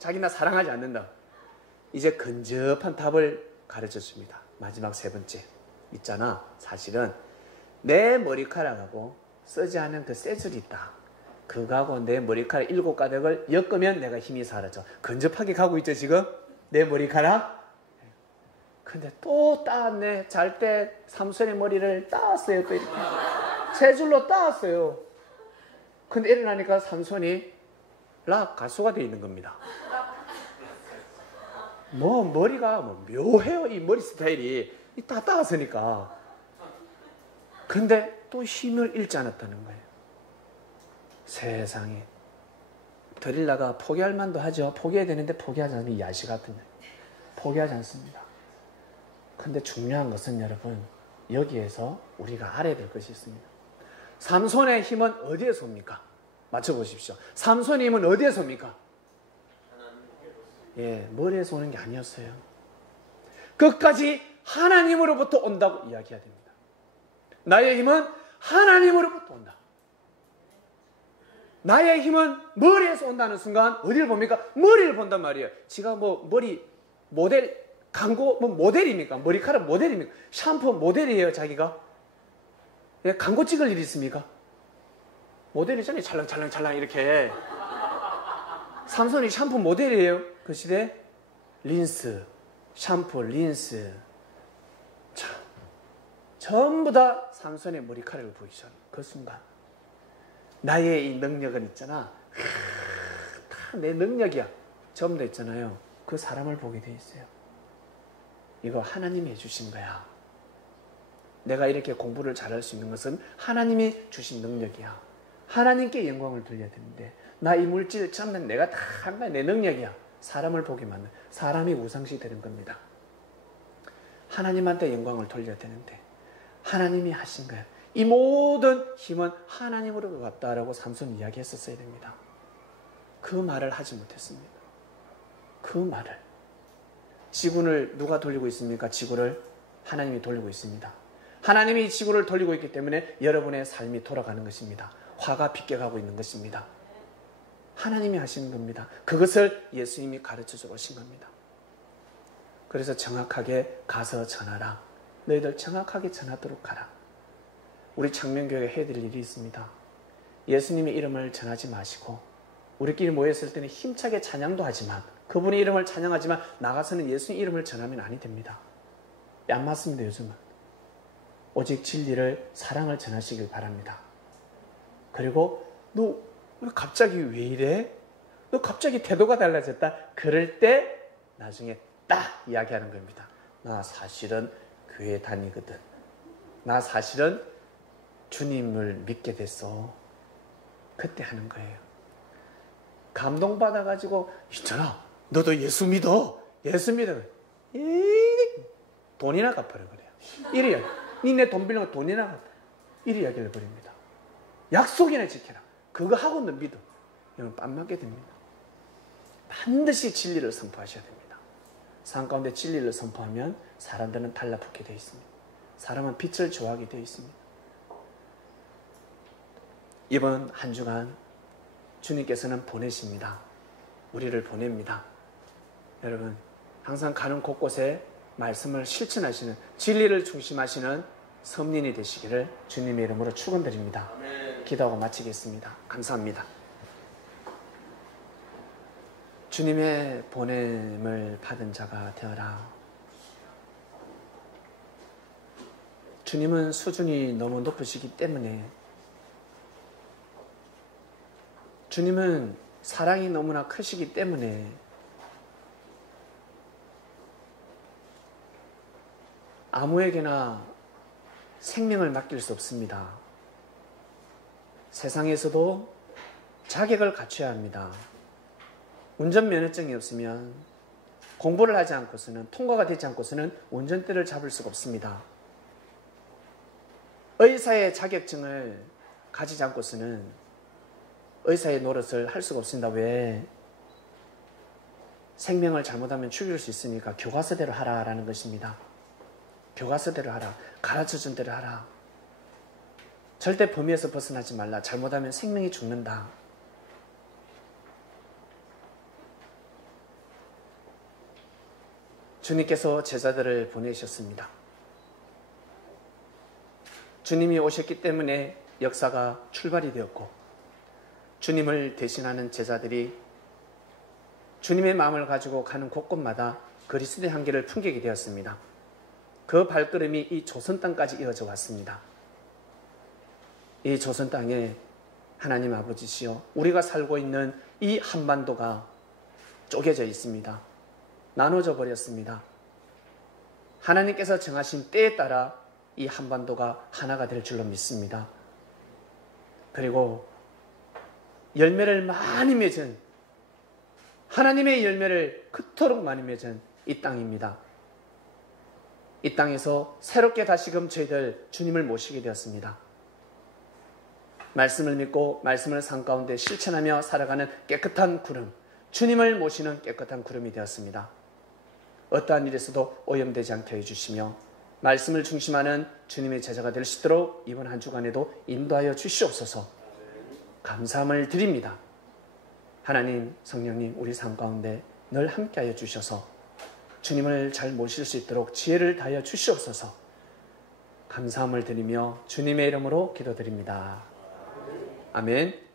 자기 나 사랑하지 않는다. 이제 근접한 답을 가르쳐 줍니다. 마지막 세 번째. 있잖아. 사실은 내 머리카락하고 쓰지 않은 그 쇠줄이 있다. 그거하고 내 머리카락 7가닥을 엮으면 내가 힘이 사라져. 근접하게 가고 있죠, 지금? 내 머리카락? 근데 또 따왔네. 잘 때 삼손의 머리를 따왔어요. 또 이렇게. 쇠줄로 따왔어요. 근데 일어나니까 삼손이 가수가 되어 있는 겁니다. 머리가 묘해요. 이 머리 스타일이. 다 따왔으니까. 근데 또 힘을 잃지 않았다는 거예요. 세상에. 드릴라가 포기할 만도 하죠. 포기해야 되는데 포기하지 않으면 야시 같은 거예요. 포기하지 않습니다. 근데 중요한 것은 여러분, 여기에서 우리가 알아야 될 것이 있습니다. 삼손의 힘은 어디에서 옵니까? 맞춰보십시오. 삼손의 힘은 어디에서 옵니까? 예, 머리에서 오는 게 아니었어요. 끝까지 하나님으로부터 온다고 이야기해야 됩니다. 나의 힘은 하나님으로부터 온다. 나의 힘은 머리에서 온다는 순간 어디를 봅니까? 머리를 본단 말이에요. 지가 머리 모델, 광고 모델입니까? 머리카락 모델입니까? 샴푸 모델이에요, 자기가? 예, 광고 찍을 일이 있습니까? 모델이잖아요. 찰랑찰랑 이렇게. 삼손이 샴푸 모델이에요. 그 시대 린스, 샴푸, 린스. 참, 전부 다 삼손의 머리카락을 보이죠. 그 순간 나의 이 능력은 있잖아. 다 내 능력이야. 전부 다 있잖아요. 그 사람을 보게 돼 있어요. 이거 하나님이 해주신 거야. 내가 이렇게 공부를 잘할 수 있는 것은 하나님이 주신 능력이야. 하나님께 영광을 돌려야 되는데 나 이 물질 참는 내가 다 한 거야. 내 능력이야. 사람을 보게 만든 사람이 우상시 되는 겁니다. 하나님한테 영광을 돌려야 되는데 하나님이 하신 거야. 이 모든 힘은 하나님으로 왔다라고 삼손 이야기했었어야 됩니다. 그 말을 하지 못했습니다. 그 말을. 지구를 누가 돌리고 있습니까? 지구를 하나님이 돌리고 있습니다. 하나님이 이 지구를 돌리고 있기 때문에 여러분의 삶이 돌아가는 것입니다. 화가 비껴가고 있는 것입니다. 하나님이 하시는 겁니다. 그것을 예수님이 가르쳐주러 오신 겁니다. 그래서 정확하게 가서 전하라. 너희들 정확하게 전하도록 하라. 우리 창명교회가 해야 될 일이 있습니다. 예수님의 이름을 전하지 마시고 우리끼리 모였을 때는 힘차게 찬양도 하지만 그분의 이름을 찬양하지만 나가서는 예수님 이름을 전하면 아니 됩니다. 안 맞습니다. 요즘은. 오직 진리를 사랑을 전하시길 바랍니다. 그리고 너 갑자기 왜 이래? 너 갑자기 태도가 달라졌다. 그럴 때 나중에 딱 이야기하는 겁니다. 나 사실은 교회 다니거든. 나 사실은 주님을 믿게 됐어. 그때 하는 거예요. 감동받아가지고 있잖아. 너도 예수 믿어. 예수 믿어. 돈이나 갚아라 그래요. 이래요. 니네 돈 빌려면 돈이나 갚아. 이래 이야기를 해버립니다. 약속이나 지켜라. 그거 하고는 믿어. 이러면 빰 맞게 됩니다. 반드시 진리를 선포하셔야 됩니다. 삶 가운데 진리를 선포하면 사람들은 달라붙게 되어 있습니다. 사람은 빛을 좋아하게 되어 있습니다. 이번 한 주간 주님께서는 보내십니다. 우리를 보냅니다. 여러분 항상 가는 곳곳에 말씀을 실천하시는 진리를 중심하시는 섬린이 되시기를 주님의 이름으로 축원드립니다. 기도하고 마치겠습니다. 감사합니다. 주님의 보냄을 받은 자가 되어라. 주님은 수준이 너무 높으시기 때문에 주님은 사랑이 너무나 크시기 때문에 아무에게나 생명을 맡길 수 없습니다. 세상에서도 자격을 갖춰야 합니다. 운전면허증이 없으면 공부를 하지 않고서는 통과가 되지 않고서는 운전대를 잡을 수가 없습니다. 의사의 자격증을 가지지 않고서는 의사의 노릇을 할 수가 없습니다. 왜? 생명을 잘못하면 죽일 수 있으니까 교과서대로 하라라는 것입니다. 교과서대로 하라. 가르쳐준 대로 하라. 절대 범위에서 벗어나지 말라. 잘못하면 생명이 죽는다. 주님께서 제자들을 보내셨습니다. 주님이 오셨기 때문에 역사가 출발이 되었고, 주님을 대신하는 제자들이 주님의 마음을 가지고 가는 곳곳마다 그리스도의 향기를 풍기게 되었습니다. 그 발걸음이 이 조선 땅까지 이어져 왔습니다. 이 조선 땅에 하나님 아버지시여, 우리가 살고 있는 이 한반도가 쪼개져 있습니다. 나눠져 버렸습니다. 하나님께서 정하신 때에 따라 이 한반도가 하나가 될 줄로 믿습니다. 그리고 열매를 많이 맺은, 하나님의 열매를 그토록 많이 맺은 이 땅입니다. 이 땅에서 새롭게 다시금 저희들 주님을 모시게 되었습니다. 말씀을 믿고 말씀을 삶 가운데 실천하며 살아가는 깨끗한 구름, 주님을 모시는 깨끗한 구름이 되었습니다. 어떠한 일에서도 오염되지 않게 해주시며 말씀을 중심하는 주님의 제자가 될 수 있도록 이번 한 주간에도 인도하여 주시옵소서. 감사함을 드립니다. 하나님, 성령님, 우리 삶 가운데 늘 함께하여 주셔서 주님을 잘 모실 수 있도록 지혜를 다하여 주시옵소서. 감사함을 드리며 주님의 이름으로 기도드립니다. 아멘.